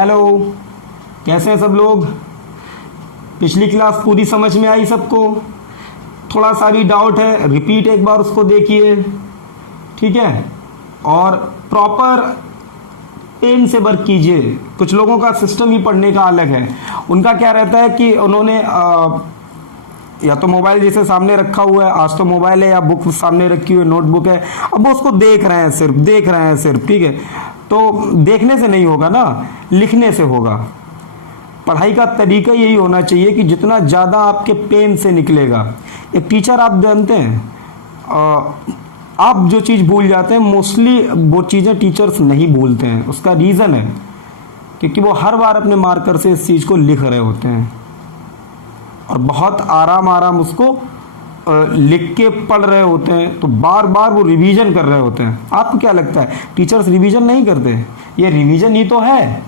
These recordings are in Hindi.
हेलो, कैसे हैं सब लोग? पिछली क्लास पूरी समझ में आई सबको? थोड़ा सा भी डाउट है, रिपीट एक बार उसको देखिए, ठीक है? और प्रॉपर पेन से वर्क कीजिए। कुछ लोगों का सिस्टम ही पढ़ने का अलग है। उनका क्या रहता है कि उन्होंने या तो मोबाइल जैसे सामने रखा हुआ है, आज तो मोबाइल है, या बुक सामने रखी हुई है, नोटबुक है, अब वो उसको देख रहे हैं, सिर्फ, ठीक है? तो देखने से नहीं होगा ना, लिखने से होगा। पढ़ाई का तरीका यही होना चाहिए कि जितना ज़्यादा आपके पेन से निकलेगा। एक टीचर, आप जानते हैं, आप जो चीज़ भूल जाते हैं मोस्टली वो चीज़ें टीचर्स नहीं भूलते हैं। उसका रीज़न है क्योंकि वो हर बार अपने मार्कर से इस चीज़ को लिख रहे होते हैं और बहुत आराम उसको लिख के पढ़ रहे होते हैं, तो बार बार वो रिवीजन कर रहे होते हैं। आपको क्या लगता है टीचर्स रिवीजन नहीं करते? ये रिवीजन ही तो है।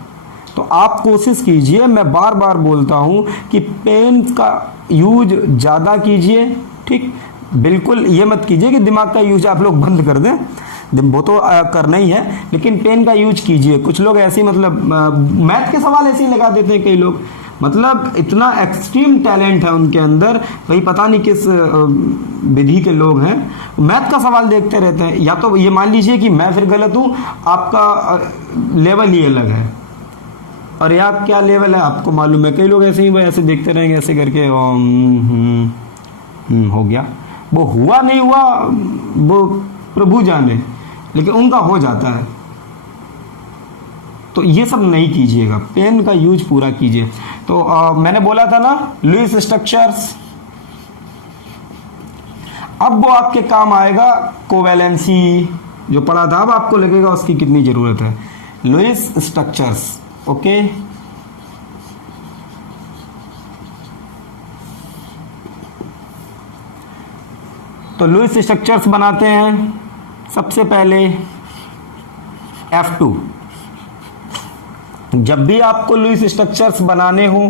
तो आप कोशिश कीजिए, मैं बार बार बोलता हूँ कि पेन का यूज ज़्यादा कीजिए, ठीक? बिल्कुल ये मत कीजिए कि दिमाग का यूज आप लोग बंद कर दें, वो तो करना ही है, लेकिन पेन का यूज कीजिए। कुछ लोग ऐसे ही मतलब मैथ के सवाल ऐसे ही लगा देते हैं कई लोग, मतलब इतना एक्सट्रीम टैलेंट है उनके अंदर, वही पता नहीं किस विधि के लोग हैं, मैथ का सवाल देखते रहते हैं। या तो ये मान लीजिए कि मैं फिर गलत हूँ, आपका लेवल ही अलग है, और यहाँ क्या लेवल है आपको मालूम है। कई लोग ऐसे ही ऐसे देखते रहेंगे, ऐसे करके हो गया, वो हुआ नहीं हुआ वो प्रभु जाने, लेकिन उनका हो जाता है। तो ये सब नहीं कीजिएगा, पेन का यूज पूरा कीजिए। तो मैंने बोला था ना लुईस स्ट्रक्चर्स, अब वो आपके काम आएगा। कोवैलेंसी जो पढ़ा था, अब आपको लगेगा उसकी कितनी जरूरत है। Lewis structures, okay? तो लुईस स्ट्रक्चर्स बनाते हैं सबसे पहले F2। जब भी आपको लुईस स्ट्रक्चर्स बनाने हो,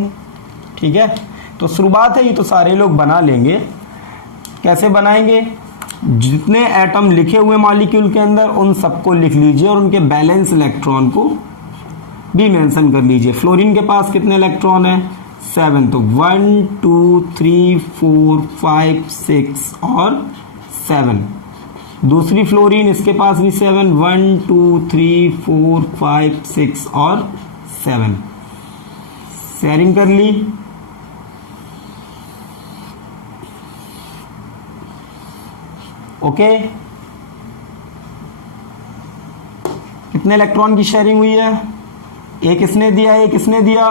ठीक है, तो शुरुआत है, ये तो सारे लोग बना लेंगे। कैसे बनाएंगे? जितने एटम लिखे हुए मॉलिक्यूल के अंदर उन सबको लिख लीजिए और उनके बैलेंस इलेक्ट्रॉन को भी मेंशन कर लीजिए। फ्लोरीन के पास कितने इलेक्ट्रॉन है? 7, तो 1 2 3 4 5 6 और 7। दूसरी फ्लोरीन, इसके पास भी 7, 1 2 3 4 5 6 और 7। शेयरिंग कर ली। ओके, कितने इलेक्ट्रॉन की शेयरिंग हुई है? एक इसने दिया, एक इसने दिया।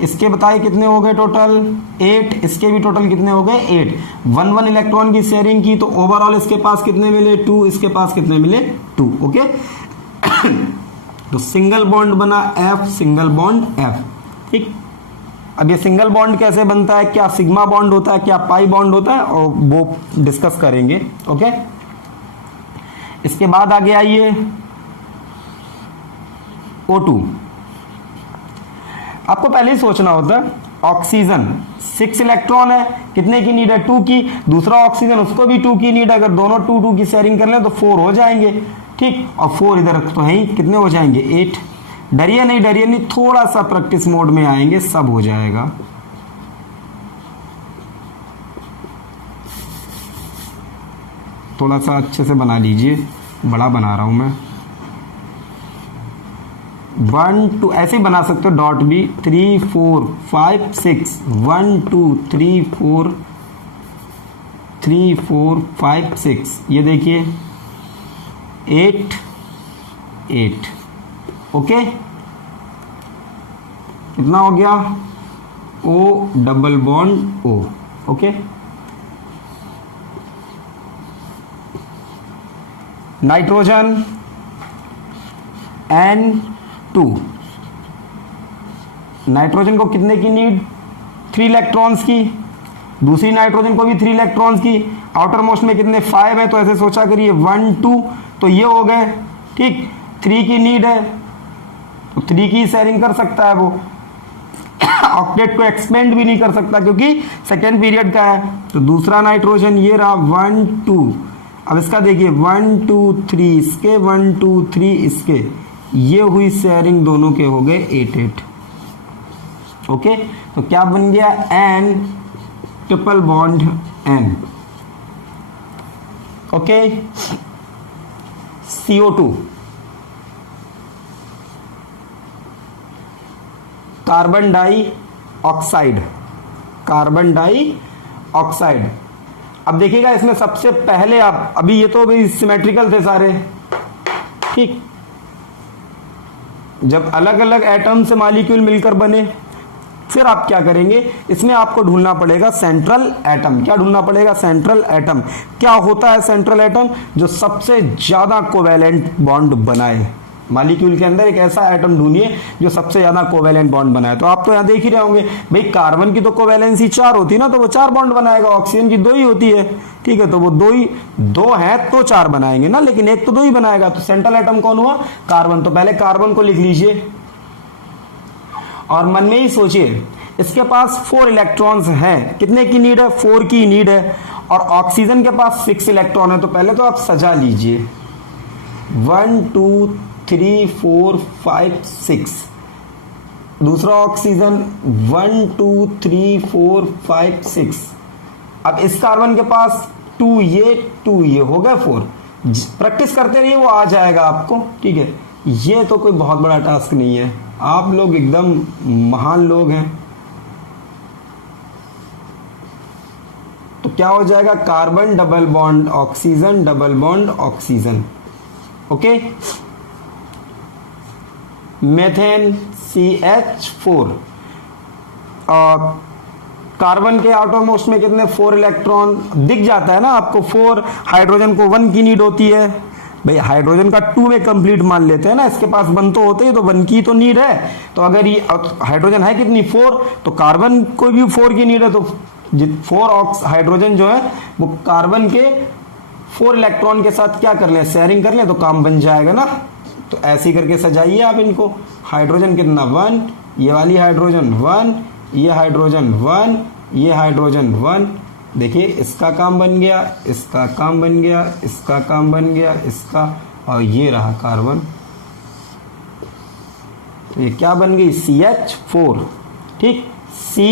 इसके बताए कितने हो गए टोटल? 8। इसके भी टोटल कितने हो गए? 8। 1 इलेक्ट्रॉन की शेयरिंग की, तो ओवरऑल इसके पास कितने मिले? 2। इसके पास कितने मिले? 2। ओके तो सिंगल बॉन्ड बना F, सिंगल बॉन्ड F, ठीक। अब ये सिंगल बॉन्ड कैसे बनता है, क्या सिग्मा बॉन्ड होता है, क्या पाई बॉन्ड होता है, और वो डिस्कस करेंगे। ओके, इसके बाद आगे आइए O2। आपको पहले ही सोचना होता है, ऑक्सीजन 6 इलेक्ट्रॉन है, कितने की नीड है? 2 की। दूसरा ऑक्सीजन, उसको भी 2 की नीड है। अगर दोनों 2 की शेयरिंग कर ले तो 4 हो जाएंगे, ठीक। और 4 इधर तो है ही, कितने हो जाएंगे? 8। डरिए नहीं, थोड़ा सा प्रैक्टिस मोड में आएंगे, सब हो जाएगा। थोड़ा सा अच्छे से बना लीजिए, बड़ा बना रहा हूं मैं। 1 2 ऐसे ही बना सकते हो, डॉट भी। 3 4 5 6 1 2 3 4 3 4 5 6। ये देखिए 8 8। ओके, कितना हो गया? O double bond O। Okay, nitrogen N2। Nitrogen को कितने की नीड? 3 इलेक्ट्रॉन्स की। दूसरी नाइट्रोजन को भी 3 इलेक्ट्रॉन्स की। आउटर मोस्ट में कितने? 5 है, तो ऐसे सोचा करिए 1 2, तो ये हो गए, ठीक। 3 की नीड है तो 3 की शेयरिंग कर सकता है वो। ऑक्टेट को एक्सपेंड भी नहीं कर सकता क्योंकि सेकेंड पीरियड का है। तो दूसरा नाइट्रोजन ये रहा 1 2। अब इसका देखिए 1 2 3 इसके, 1 2 3 इसके, ये हुई शेयरिंग, दोनों के हो गए 8-8। ओके, तो क्या बन गया, N triple bond N. Okay, CO2 carbon dioxide, carbon dioxide. अब देखिएगा इसमें सबसे पहले आप, अभी ये तो भी सिमेट्रिकल थे सारे, ठीक। जब अलग अलग एटम से मॉलिक्यूल मिलकर बने, फिर आप क्या करेंगे, इसमें आपको ढूंढना पड़ेगा सेंट्रल एटम। क्या ढूंढना पड़ेगा, सेंट्रल एटम। क्या होता है सेंट्रल एटम, जो सबसे ज्यादा कोवैलेंट बॉन्ड बनाए। मॉलिक्यूल के अंदर एक ऐसा एटम ढूंढिए जो सबसे ज्यादा कोवैलेंट बॉन्ड बनाए। तो आप तो यहां देख ही रहे होंगे भाई, कार्बन की तो कोवैलेंसी 4 होती है ना, तो वो 4 बॉन्ड बनाएगा। ऑक्सीजन की 2 ही होती है, ठीक है, तो वो 2 है तो 4 बनाएंगे ना, लेकिन एक तो 2 ही बनाएगा। तो सेंट्रल एटम कौन हुआ, कार्बन। तो पहले कार्बन को लिख लीजिए और मन में ही सोचिए, इसके पास 4 इलेक्ट्रॉन्स हैं। कितने की नीड है, 4 की नीड है। और ऑक्सीजन के पास 6 इलेक्ट्रॉन है। तो पहले तो आप सजा लीजिए, 1 2 3 4 5 6। दूसरा ऑक्सीजन 1 2 3 4 5 6। अब इस कार्बन के पास 2 ये हो गए 4। प्रैक्टिस करते रहिए, वो आ जाएगा आपको, ठीक है। ये तो कोई बहुत बड़ा टास्क नहीं है, आप लोग एकदम महान लोग हैं। तो क्या हो जाएगा, carbon double bond oxygen, double bond oxygen. Okay, methane CH4। Carbon के आउटरमोस्ट में कितने, 4 इलेक्ट्रॉन दिख जाता है ना आपको, 4। हाइड्रोजन को 1 की नीड होती है भाई, हाइड्रोजन का 2 में कंप्लीट मान लेते हैं ना, इसके पास 1 तो होते ही, तो 1 की तो नीड है। तो अगर ये हाइड्रोजन है कितनी, 4, तो कार्बन को भी 4 की नीड है। तो 4 हाइड्रोजन जो है वो कार्बन के 4 इलेक्ट्रॉन के साथ क्या कर ले, शेयरिंग कर ले, तो काम बन जाएगा ना। तो ऐसे करके सजाइए आप इनको। हाइड्रोजन कितना, 1, ये वाली हाइड्रोजन 1, ये हाइड्रोजन 1, ये हाइड्रोजन 1। देखिए इसका काम बन गया, इसका काम बन गया, इसका काम बन गया, इसका, और ये रहा कार्बन। तो ये क्या बन गई, CH4, ठीक। C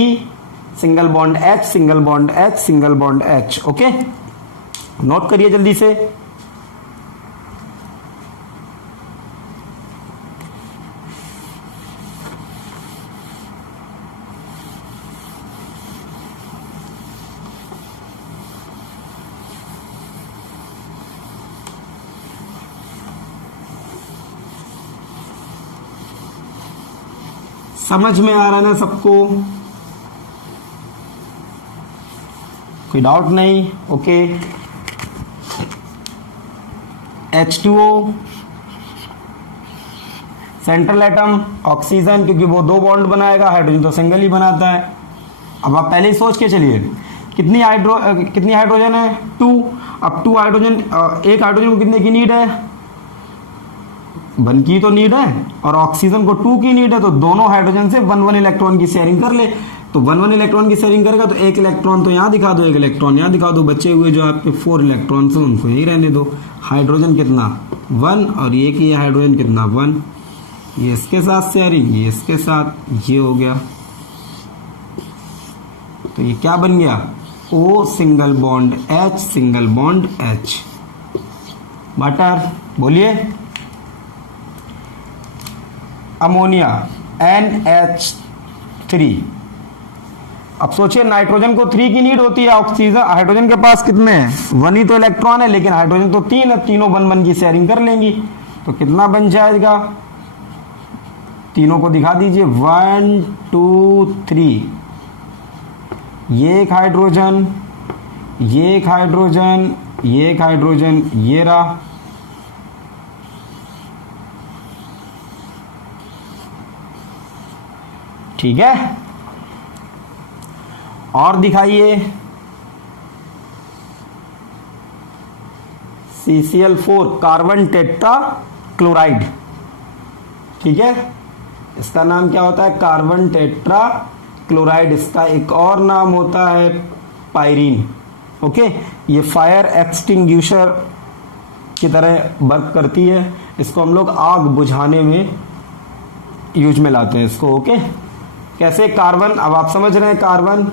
single bond H, single bond H, single bond H। Okay, note करिए जल्दी से। समझ में आ रहा है ना सबको, कोई डाउट नहीं। Okay, H2O central atom oxygen, क्योंकि वो 2 बॉन्ड बनाएगा, हाइड्रोजन तो सिंगल ही बनाता है। अब आप पहले ही सोच के चलिए, कितनी हाइड्रोजन है, 2। अब 2 हाइड्रोजन, एक हाइड्रोजन को कितने की नीड है, 1 की तो नीड है, और ऑक्सीजन को 2 की नीड है। तो दोनों हाइड्रोजन से 1 इलेक्ट्रॉन की शेयरिंग कर ले। तो 1 इलेक्ट्रॉन की शेयरिंग करेगा तो 1 इलेक्ट्रॉन तो यहाँ दिखा दो, 1 इलेक्ट्रॉन यहाँ दिखा दो, बचे हुए जो आपके 4 इलेक्ट्रॉन से उनको यही रहने दो। हाइड्रोजन कितना, 1, और ये कि हाइड्रोजन कितना, 1। ये इसके साथ शेयरिंग, ये इसके साथ, ये हो गया। तो ये क्या बन गया, O single bond H, single bond H। Water बोलिए, अमोनिया NH3। अब सोचिए, नाइट्रोजन को 3 की नीड होती है, ऑक्सीजन हाइड्रोजन के पास कितने हैं, 1 ही तो इलेक्ट्रॉन है, लेकिन हाइड्रोजन तो 3 है, तीनों 1 की शेयरिंग कर लेंगी। तो कितना बन जाएगा, तीनों को दिखा दीजिए, 1 2 3। ये एक हाइड्रोजन, ये एक हाइड्रोजन, ये एक हाइड्रोजन, ये रहा। ठीक है, और दिखाइए, CCl4 कार्बन टेट्रा क्लोराइड। ठीक है, इसका नाम क्या होता है, कार्बन टेट्रा क्लोराइड। इसका एक और नाम होता है पायरीन। ओके, ये फायर एक्सटिंग्विशर की तरह वर्क करती है। इसको हम लोग आग बुझाने में यूज में लाते हैं इसको। ओके, कैसे? कार्बन, अब आप समझ रहे हैं, कार्बन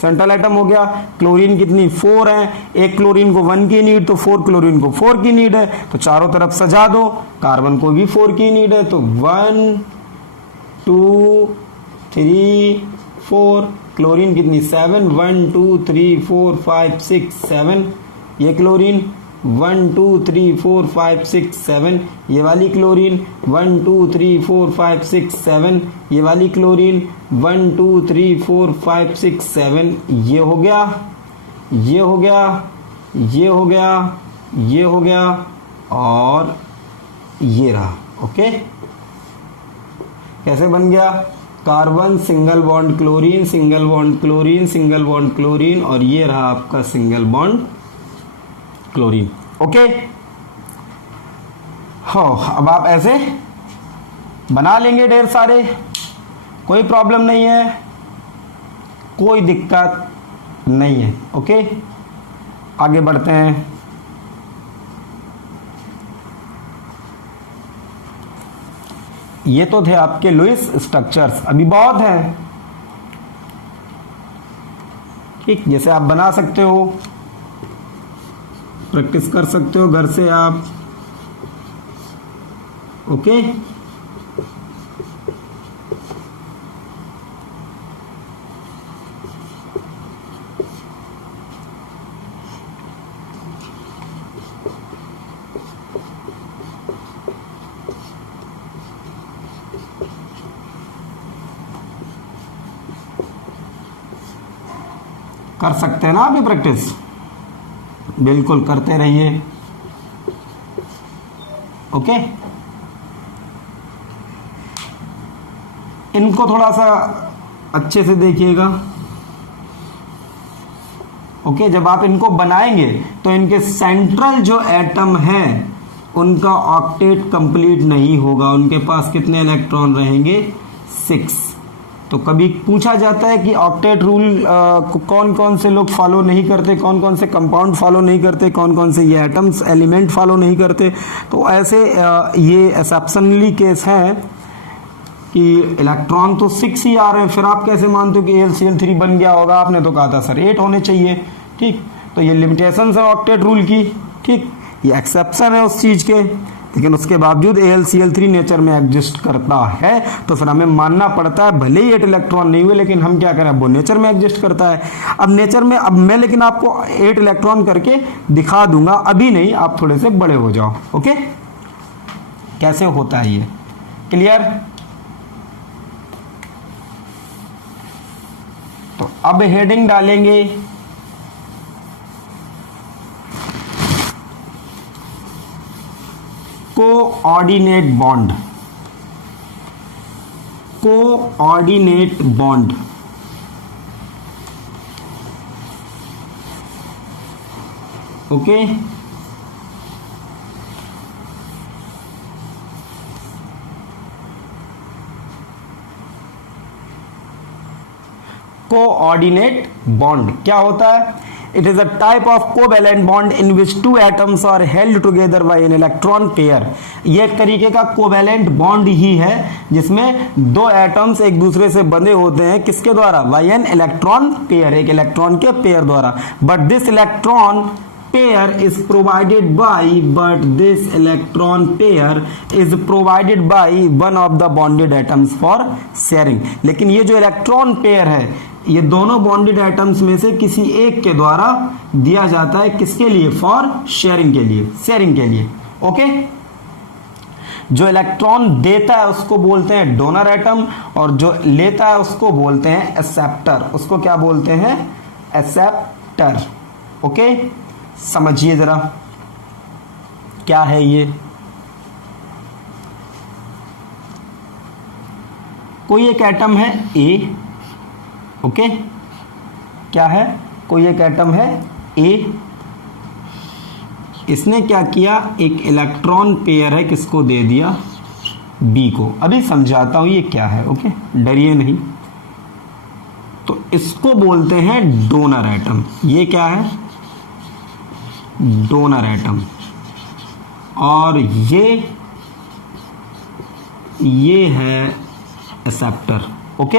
सेंट्रल एटम हो गया। क्लोरीन कितनी? 4 है। एक क्लोरीन को 1 की नीड, तो 4 क्लोरीन को 4 की नीड है, तो चारों तरफ सजा दो। कार्बन को भी 4 की नीड है, तो 1 2 3 4। क्लोरीन कितनी? 7, 1 2 3 4 5 6 7। ये क्लोरीन 1 2 3 4 5 6 7। ये वाली क्लोरीन 1 2 3 4 5 6 7। ये वाली क्लोरीन 1 2 3 4 5 6 7। ये हो गया, ये हो गया, ये हो गया, ये हो गया, और ये रहा। ओके, कैसे बन गया? Carbon single bond chlorine, single bond chlorine, single bond chlorine, और ये रहा आपका सिंगल बॉन्ड क्लोरीन। ओके, हो, अब आप ऐसे बना लेंगे ढेर सारे, कोई प्रॉब्लम नहीं है, कोई दिक्कत नहीं है। ओके, आगे बढ़ते हैं। ये तो थे आपके लुईस स्ट्रक्चर्स, अभी बहुत हैं। ठीक, जैसे आप बना सकते हो, प्रैक्टिस कर सकते हो घर से आप। ओके, कर सकते हैं ना आप ये प्रैक्टिस, बिल्कुल करते रहिए। ओके, इनको थोड़ा सा अच्छे से देखिएगा। ओके, जब आप इनको बनाएंगे तो इनके सेंट्रल जो एटम है उनका ऑक्टेट कंप्लीट नहीं होगा। उनके पास कितने इलेक्ट्रॉन रहेंगे? 6। तो कभी पूछा जाता है कि ऑक्टेट रूल कौन कौन से लोग फॉलो नहीं करते, कौन कौन से कंपाउंड फॉलो नहीं करते, कौन कौन से ये एटम्स एलिमेंट फॉलो नहीं करते। तो ऐसे ये एक्सेप्शनली केस है कि इलेक्ट्रॉन तो 6 ही आ रहे हैं, फिर आप कैसे मानते हो कि AlCl3 बन गया होगा? आपने तो कहा था सर 8 होने चाहिए। ठीक, तो ये लिमिटेशंस है ऑक्टेट रूल की। ठीक, ये एक्सेप्शन है उस चीज के, लेकिन उसके बावजूद AlCl3 नेचर में एग्जिस्ट करता है, तो फिर हमें मानना पड़ता है, भले ही 8 इलेक्ट्रॉन नहीं हुए, लेकिन हम क्या करें, वो नेचर में एग्जिस्ट करता है। अब नेचर में, अब मैं लेकिन आपको 8 इलेक्ट्रॉन करके दिखा दूंगा, अभी नहीं, आप थोड़े से बड़े हो जाओ। ओके, कैसे होता है ये, क्लियर? तो अब हेडिंग डालेंगे coordinate bond, coordinate bond. Okay, coordinate bond क्या होता है? It is a type of covalent bond in which two atoms are held together by an electron pair. ये एक तरीके का कोवेलेंट बॉन्ड ही है जिसमें दो एटम्स एक दूसरे से बंधे होते हैं, किसके द्वारा? बाय एन इलेक्ट्रॉन पेयर, एक इलेक्ट्रॉन के पेयर द्वारा। But this electron pair is provided by one of the bonded atoms for sharing. लेकिन ये जो इलेक्ट्रॉन पेयर है ये दोनों बॉन्डेड एटम्स में से किसी एक के द्वारा दिया जाता है, किसके लिए? फॉर शेयरिंग के लिए, शेयरिंग के लिए। ओके, जो इलेक्ट्रॉन देता है उसको बोलते हैं डोनर एटम, और जो लेता है उसको बोलते हैं एक्सेप्टर। उसको क्या बोलते हैं? एक्सेप्टर। ओके, समझिए जरा क्या है ये। कोई एक एटम है ए, ओके, क्या है? कोई एक एटम है ए, इसने क्या किया? एक इलेक्ट्रॉन पेयर है, किसको दे दिया? बी को। अभी समझाता हूं ये क्या है। ओके, डरिए नहीं। तो इसको बोलते हैं डोनर एटम। ये क्या है? Donor atom. और ये है एक्सेप्टर। ओके,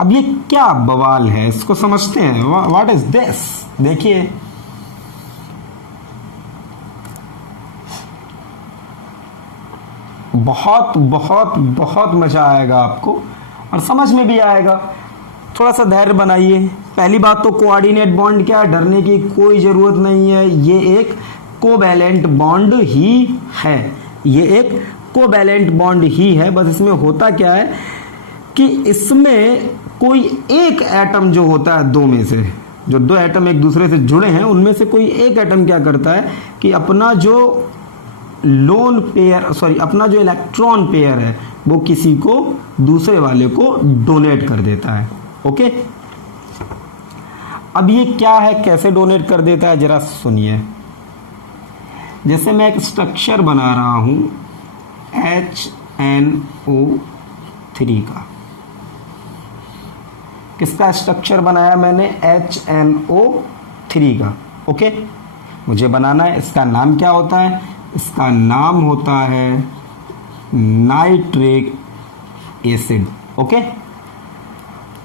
अब ये क्या बवाल है, इसको समझते हैं। What is this? देखिए, बहुत बहुत बहुत मजा आएगा आपको और समझ में भी आएगा। थोड़ा सा धैर्य बनाइए। पहली बात तो कोऑर्डिनेट बॉन्ड क्या है, डरने की कोई जरूरत नहीं है। ये एक कोवैलेंट बॉन्ड ही है, ये एक कोवैलेंट बॉन्ड ही है। बस इसमें होता क्या है कि इसमें कोई एक एटम जो होता है, दो में से जो दो एटम एक दूसरे से जुड़े हैं, उनमें से कोई एक एटम क्या करता है कि अपना जो लोन पेयर, सॉरी, अपना जो इलेक्ट्रॉन पेयर है वो किसी को, दूसरे वाले को डोनेट कर देता है। ओके, अब ये क्या है, कैसे डोनेट कर देता है, जरा सुनिए। जैसे मैं एक स्ट्रक्चर बना रहा हूं HNO3 का। किसका स्ट्रक्चर बनाया मैंने? HNO3 का। ओके, मुझे बनाना है। इसका नाम क्या होता है? इसका नाम होता है नाइट्रिक एसिड। ओके,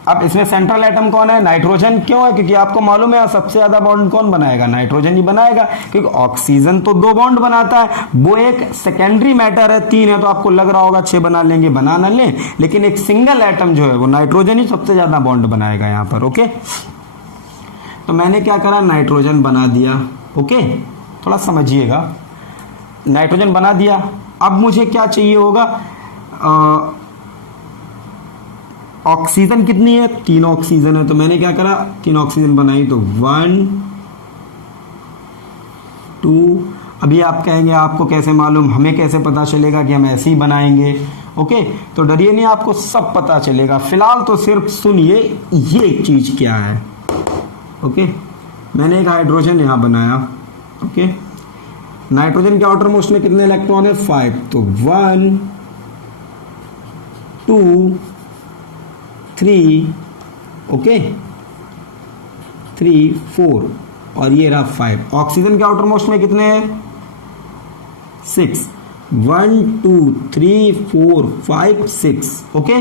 अब इसमें सेंट्रल एटम कौन है? नाइट्रोजन। क्यों है? क्योंकि आपको मालूम है सबसे ज्यादा बॉन्ड कौन बनाएगा? नाइट्रोजन ही बनाएगा, क्योंकि ऑक्सीजन तो 2 बॉन्ड बनाता है, वो एक सेकेंडरी मैटर है। 3 है तो आपको लग रहा होगा 6 बना लेंगे, बना ना लें, लेकिन एक सिंगल एटम जो है वो नाइट्रोजन ही सबसे ज्यादा बॉन्ड बनाएगा यहां पर। ओके, तो मैंने क्या करा, नाइट्रोजन बना दिया। ओके, थोड़ा समझिएगा, नाइट्रोजन बना दिया। अब मुझे क्या चाहिए होगा? ऑक्सीजन कितनी है? 3 ऑक्सीजन है। तो मैंने क्या करा, 3 ऑक्सीजन बनाई। तो 1 2। अभी आप कहेंगे आपको कैसे मालूम, हमें कैसे पता चलेगा कि हम ऐसे ही बनाएंगे? ओके, तो डरिए नहीं, आपको सब पता चलेगा। फिलहाल तो सिर्फ सुनिए ये चीज क्या है। ओके, मैंने एक हाइड्रोजन यहां बनाया। ओके, नाइट्रोजन के आउटर मोस्ट में कितने इलेक्ट्रॉन है? 5। तो 1 2 3, ओके, 3 4 और ये रहा 5। ऑक्सीजन के आउटर मोस्ट में कितने हैं? 6। 1 2 3 4 5 6। ओके,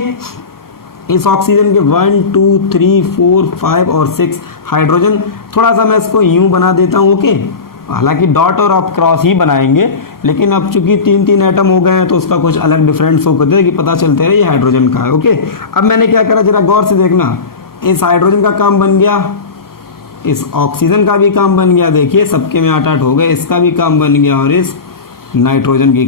इस ऑक्सीजन के 1 2 3 4 5 और 6। हाइड्रोजन थोड़ा सा मैं इसको यूं बना देता हूं। ओके, हालांकि डॉट और आप क्रॉस ही बनाएंगे, लेकिन अब चूंकि 3 एटम हो गए हैं तो उसका कुछ अलग डिफरेंस हो करते कि पता चलते है ये हाइड्रोजन का है। ओके, अब मैंने क्या करा, जरा गौर से देखना। इस हाइड्रोजन का काम बन गया, इस ऑक्सीजन का भी काम बन गया। देखिए सबके में 8-8 हो गए, इसका भी काम बन गया और इस नाइट्रोजन की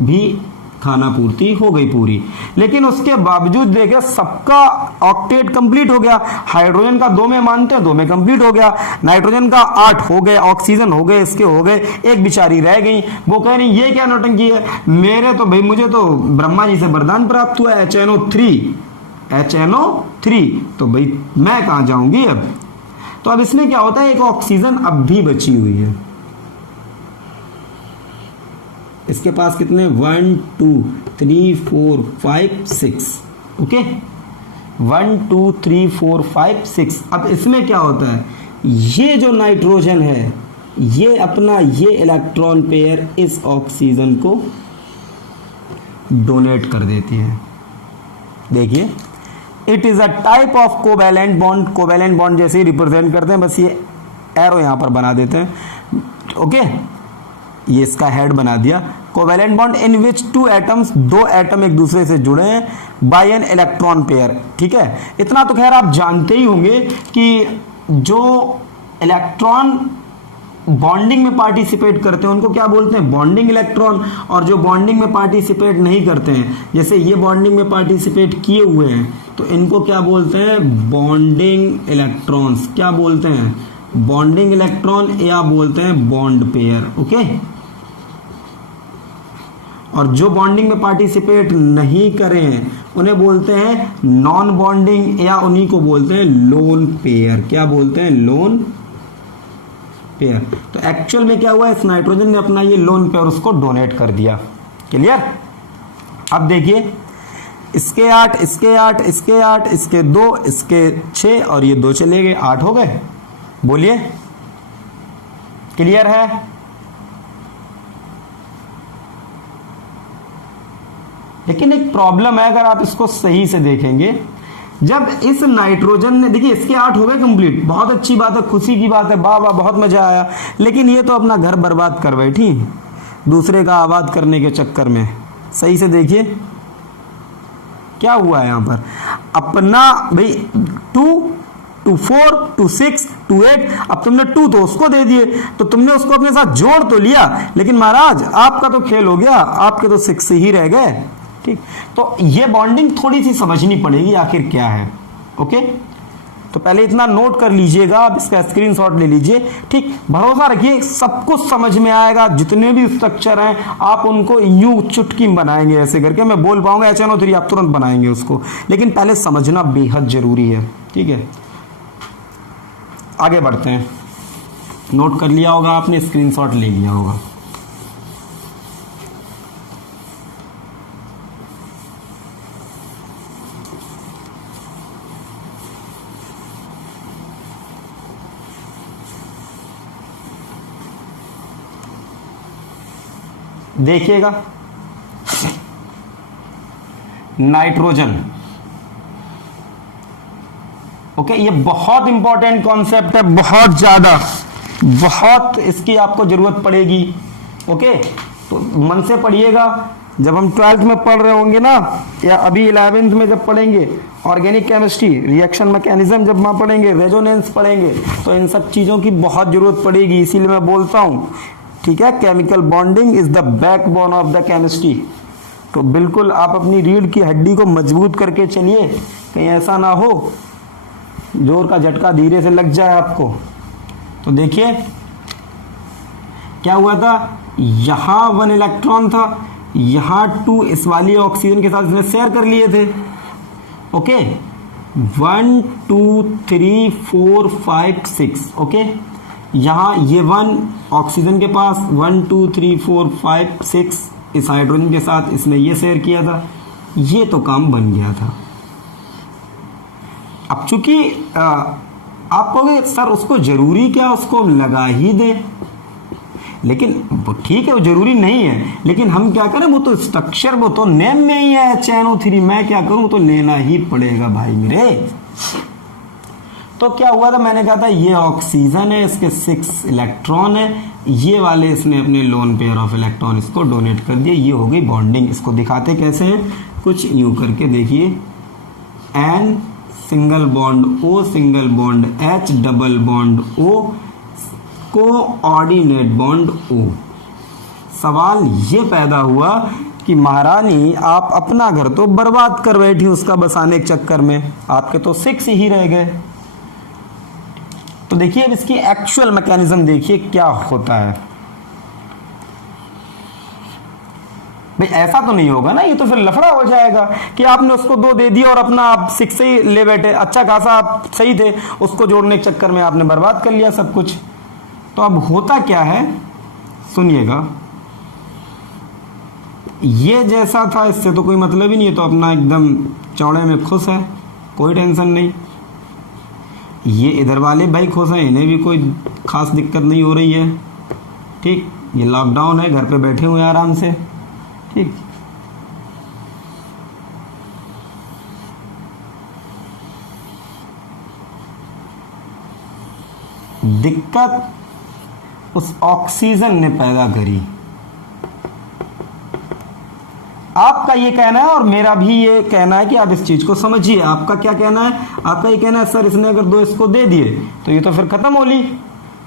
भी खाना पूर्ति हो गई पूरी। लेकिन उसके बावजूद देखे सबका ऑक्टेट कंप्लीट हो गया। हाइड्रोजन का 2 में मानते हैं, 2 में कंप्लीट हो गया। नाइट्रोजन का 8 हो गए, ऑक्सीजन हो गए, इसके हो गए, एक बेचारी रह गई। वो कह रही ये क्या नौटंकी है, मेरे तो भाई, मुझे तो ब्रह्मा जी से वरदान प्राप्त हुआ HNO3, तो भाई मैं कहां जाऊंगी अब। तो अब इसमें क्या होता है, एक ऑक्सीजन अब भी बची हुई है। इसके पास कितने? 1 2 3 4 5 6। ओके, 1 2 3 4 5 6। अब इसमें क्या होता है, ये जो नाइट्रोजन है ये अपना ये इलेक्ट्रॉन पेयर इस ऑक्सीजन को डोनेट कर देती है। देखिए, it is a type of covalent bond. Covalent bond जैसे ही रिप्रेजेंट करते हैं, बस ये एरो यहां पर बना देते हैं। ओके, ये इसका हेड बना दिया। Covalent bond in which 2 atoms, 2 atom एक दूसरे से जुड़े हैं बाय एन इलेक्ट्रॉन पेयर। ठीक है, इतना तो खैर आप जानते ही होंगे कि जो इलेक्ट्रॉन बॉन्डिंग में पार्टिसिपेट करते हैं उनको क्या बोलते हैं? Bonding electron. और जो बॉन्डिंग में पार्टिसिपेट नहीं करते हैं, जैसे ये बॉन्डिंग में पार्टिसिपेट किए हुए हैं, तो इनको क्या बोलते हैं? Bonding electrons. क्या बोलते हैं? बॉन्डिंग इलेक्ट्रॉन, या बोलते हैं बॉन्ड पेयर। ओके, और जो बॉन्डिंग में पार्टिसिपेट नहीं करे हैं उन्हें बोलते हैं नॉन बॉन्डिंग, या उन्हीं को बोलते हैं लोन पेयर। क्या बोलते हैं? Lone pair. तो एक्चुअल में क्या हुआ, इस नाइट्रोजन ने अपना ये लोन पेयर उसको डोनेट कर दिया। क्लियर? अब देखिए, इसके 8, इसके 8, इसके 8, इसके 2, इसके 6 और ये 2 चले गए, 8 हो गए। बोलिए, क्लियर है? लेकिन एक प्रॉब्लम है, अगर आप इसको सही से देखेंगे, जब इस नाइट्रोजन ने, देखिए इसके 8 हो गए कंप्लीट, बहुत अच्छी बात है, खुशी की बात है, वाह वाह बहुत मजा आया। लेकिन ये तो अपना घर बर्बाद कर बैठी दूसरे का आबाद करने के चक्कर में। सही से देखिए क्या हुआ है यहां पर। अपना भाई 2 2 4 2 6 2 8, अब तुमने 2 तो उसको दे दिए, तो तुमने उसको अपने साथ जोड़ तो लिया, लेकिन महाराज आपका तो खेल हो गया, आपके तो 6 ही रह गए। ठीक, तो ये बॉन्डिंग थोड़ी सी समझनी पड़ेगी आखिर क्या है। ओके, तो पहले इतना नोट कर लीजिएगा, आप इसका स्क्रीनशॉट ले लीजिए। ठीक, भरोसा रखिए सब कुछ समझ में आएगा, जितने भी स्ट्रक्चर हैं आप उनको यूं चुटकी बनाएंगे, ऐसे करके मैं बोल पाऊंगा HNO3 आप तुरंत बनाएंगे उसको, लेकिन पहले समझना बेहद जरूरी है। ठीक है, आगे बढ़ते हैं। नोट कर लिया होगा आपने, स्क्रीनशॉट ले लिया होगा। देखिएगा, नाइट्रोजन। ओके, ये बहुत इंपॉर्टेंट कॉन्सेप्ट है, बहुत ज्यादा, बहुत इसकी आपको जरूरत पड़ेगी। ओके, तो मन से पढ़िएगा। जब हम 12th में पढ़ रहे होंगे ना, या अभी 11th में जब पढ़ेंगे ऑर्गेनिक केमिस्ट्री, रिएक्शन मैकेनिज्म जब वहां पढ़ेंगे, रेजोनेंस पढ़ेंगे, तो इन सब चीजों की बहुत जरूरत पड़ेगी। इसीलिए मैं बोलता हूं, ठीक है, chemical bonding is the backbone of the chemistry. तो बिल्कुल आप अपनी रीढ़ की हड्डी को मजबूत करके चलिए, कहीं ऐसा ना हो जोर का झटका धीरे से लग जाए आपको। तो देखिए क्या हुआ था, यहां 1 इलेक्ट्रॉन था, यहां 2 इस वाली ऑक्सीजन के साथ इसने शेयर कर लिए थे। ओके, 1 2 3 4 5 6। ओके, यहां ये 1 ऑक्सीजन के पास, 1 2 3 4 5 6 इस हाइड्रोजन के साथ इसने ये शेयर किया था, ये तो काम बन गया था। अब चूंकि आप कहोगे सर उसको जरूरी क्या, उसको लगा ही दे, लेकिन वो ठीक है, वो जरूरी नहीं है, लेकिन हम क्या करें, वो तो स्ट्रक्चर, वो तो नेम में ही है HNO3, मैं क्या करूं, तो लेना ही पड़ेगा भाई मेरे। तो क्या हुआ था, मैंने कहा था ये ऑक्सीजन है, इसके 6 इलेक्ट्रॉन है, ये वाले इसने अपने लोन पेयर ऑफ इलेक्ट्रॉन इसको डोनेट कर दिए, ये हो गई बॉन्डिंग। इसको दिखाते कैसे हैं, कुछ यूं करके देखिए, N single bond O single bond H double bond O coordinate bond O। सवाल ये पैदा हुआ कि महारानी आप अपना घर तो बर्बाद कर बैठी उसका बसाने के चक्कर में, आपके तो 6 ही रह गए। तो देखिए अब इसकी एक्चुअल मैकेनिज्म देखिए क्या होता है। भाई ऐसा तो नहीं होगा ना, ये तो फिर लफड़ा हो जाएगा कि आपने उसको 2 दे दिया और अपना आप 6 से ही ले बैठे, अच्छा खासा आप सही थे, उसको जोड़ने के चक्कर में आपने बर्बाद कर लिया सब कुछ। तो अब होता क्या है, सुनिएगा, ये जैसा था इससे तो कोई मतलब ही नहीं है, तो अपना एकदम चौड़े में खुश है, कोई टेंशन नहीं। ये इधर वाले भाई खुश हैं, इन्हें भी कोई खास दिक्कत नहीं हो रही है। ठीक, ये लॉकडाउन है, घर पे बैठे हुए हैं आराम से। ठीक, दिक्कत उस ऑक्सीजन ने पैदा करी। आपका ये कहना है और मेरा भी ये कहना है कि आप इस चीज को समझिए। आपका क्या कहना है, आपका ये कहना है सर इसने अगर 2 इसको दे दिए तो ये तो फिर खत्म हो ली,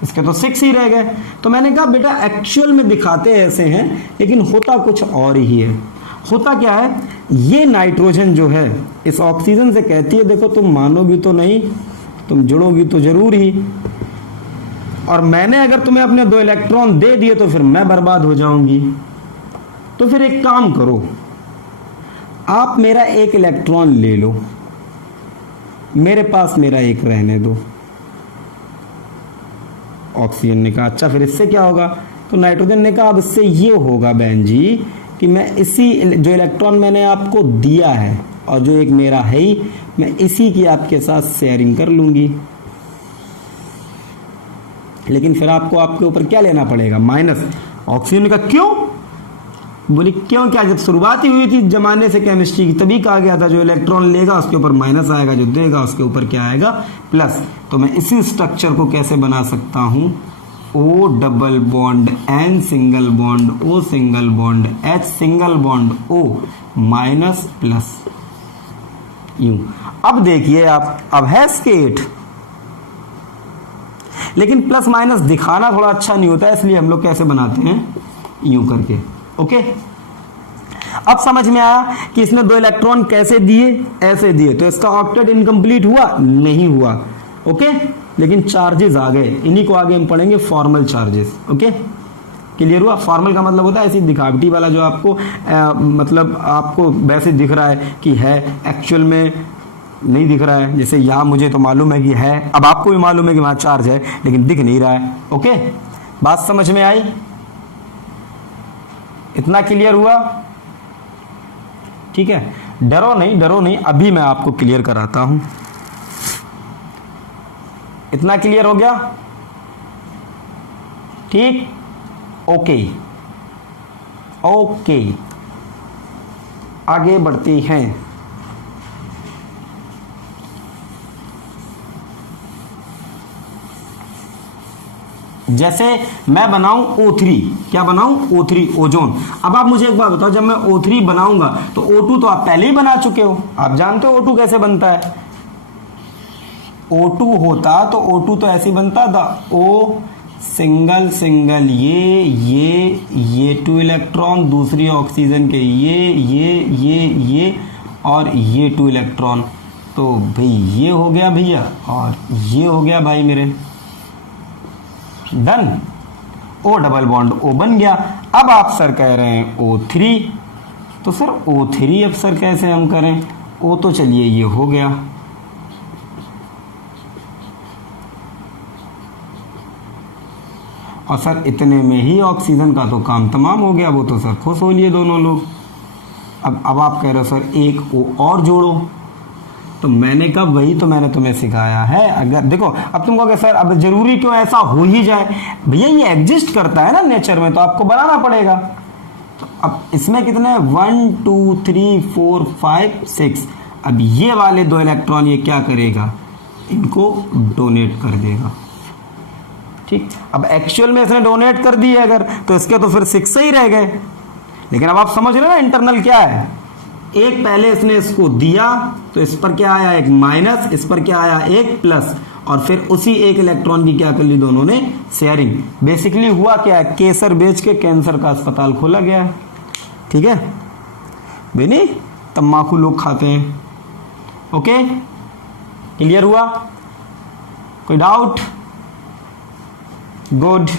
इसके तो 6 ही रह गए। तो मैंने कहा बेटा एक्चुअल में दिखाते ऐसे हैं, लेकिन होता कुछ और ही है। होता क्या है, ये नाइट्रोजन जो है इस ऑक्सीजन से कहती है देखो तुम मानोगी तो नहीं, तुम जुड़ोगी तो जरूर ही, और मैंने अगर तुम्हें अपने 2 इलेक्ट्रॉन दे दिए तो फिर मैं बर्बाद हो जाऊंगी। तो फिर एक काम करो, आप मेरा 1 इलेक्ट्रॉन ले लो, मेरे पास मेरा 1 रहने दो। ऑक्सीजन ने कहा अच्छा फिर इससे क्या होगा, तो नाइट्रोजन ने कहा अब इससे ये होगा बहन जी कि मैं इसी जो इलेक्ट्रॉन मैंने आपको दिया है और जो एक मेरा है ही, मैं इसी की आपके साथ शेयरिंग कर लूंगी। लेकिन फिर आपको आपके ऊपर क्या लेना पड़ेगा, माइनस। ऑक्सीजन का क्यों, बोली क्यों, क्या जब शुरुआत ही हुई थी जमाने से केमिस्ट्री की, तभी कहा गया था जो इलेक्ट्रॉन लेगा उसके ऊपर माइनस आएगा, जो देगा उसके ऊपर क्या आएगा, प्लस। तो मैं इसी स्ट्रक्चर को कैसे बना सकता हूं, O double bond N single bond O single bond H single bond O minus plus, यूं। अब देखिए आप, अब है स्केट, लेकिन प्लस माइनस दिखाना थोड़ा अच्छा नहीं होता है, इसलिए हम लोग कैसे बनाते हैं, यूं करके। ओके, अब समझ में आया कि इसमें 2 इलेक्ट्रॉन कैसे दिए, ऐसे दिए, तो इसका ऑक्टेट इनकम्प्लीट हुआ, नहीं हुआ। ओके, लेकिन चार्जेस आ गए, इन्हीं को आगे हम पढ़ेंगे, फॉर्मल चार्जेस। ओके, क्लियर हुआ। फॉर्मल का मतलब होता है ऐसी दिखावटी वाला, जो आपको मतलब आपको वैसे दिख रहा है कि है, एक्चुअल में नहीं दिख रहा है। जैसे यहां मुझे तो मालूम है कि है, अब आपको भी मालूम है कि वहां चार्ज है, लेकिन दिख नहीं रहा है। ओके, बात समझ में आई, इतना क्लियर हुआ, ठीक है। डरो नहीं, डरो नहीं, अभी मैं आपको क्लियर कराता हूं। इतना क्लियर हो गया, ठीक, ओके ओके, आगे बढ़ते हैं। जैसे मैं बनाऊं O3, क्या बनाऊं, O3 ओजोन। अब आप मुझे एक बात बताओ, जब मैं O3 बनाऊंगा तो O2 तो आप पहले ही बना चुके हो, आप जानते हो O2 कैसे बनता है। O2 होता तो O2 तो ऐसे बनता था, O सिंगल सिंगल, ये 2 इलेक्ट्रॉन, दूसरी ऑक्सीजन के ये और ये 2 इलेक्ट्रॉन। तो भाई ये हो गया भैया, और ये हो गया भाई मेरे, done. O double bond O बन गया। अब आप सर कह रहे हैं O3, तो सर O3 अब सर कैसे हम करें, O तो चलिए ये हो गया, और सर इतने में ही ऑक्सीजन का तो काम तमाम हो गया, वो तो सर खुश हो लिए दोनों लोग। अब आप कह रहे हो सर एक O और जोड़ो, तो मैंने कहा वही तो मैंने तुम्हें सिखाया है। अगर देखो, अब तुम कहोगे सर अब जरूरी क्यों ऐसा हो ही जाए, भैया ये एग्जिस्ट करता है ना नेचर में, तो आपको बनाना पड़ेगा। तो अब इसमें कितने, 1 2 3 4 5 6, अब ये वाले 2 इलेक्ट्रॉन ये क्या करेगा, इनको डोनेट कर देगा, ठीक। अब एक्चुअल में इसने डोनेट कर दिए अगर, तो इसके तो फिर 6 ही रह गए। लेकिन अब आप समझ रहे हो ना इंटरनल क्या है, एक पहले इसने इसको दिया तो इस पर क्या आया, एक माइनस, इस पर क्या आया, एक प्लस, और फिर उसी एक इलेक्ट्रॉन की क्या कर ली दोनों ने, शेयरिंग। बेसिकली हुआ क्या है, केसर बेच के कैंसर का अस्पताल खोला गया है, ठीक है। बेनी तम्बाकू लोग खाते हैं। ओके, क्लियर हुआ, कोई डाउट, गुड।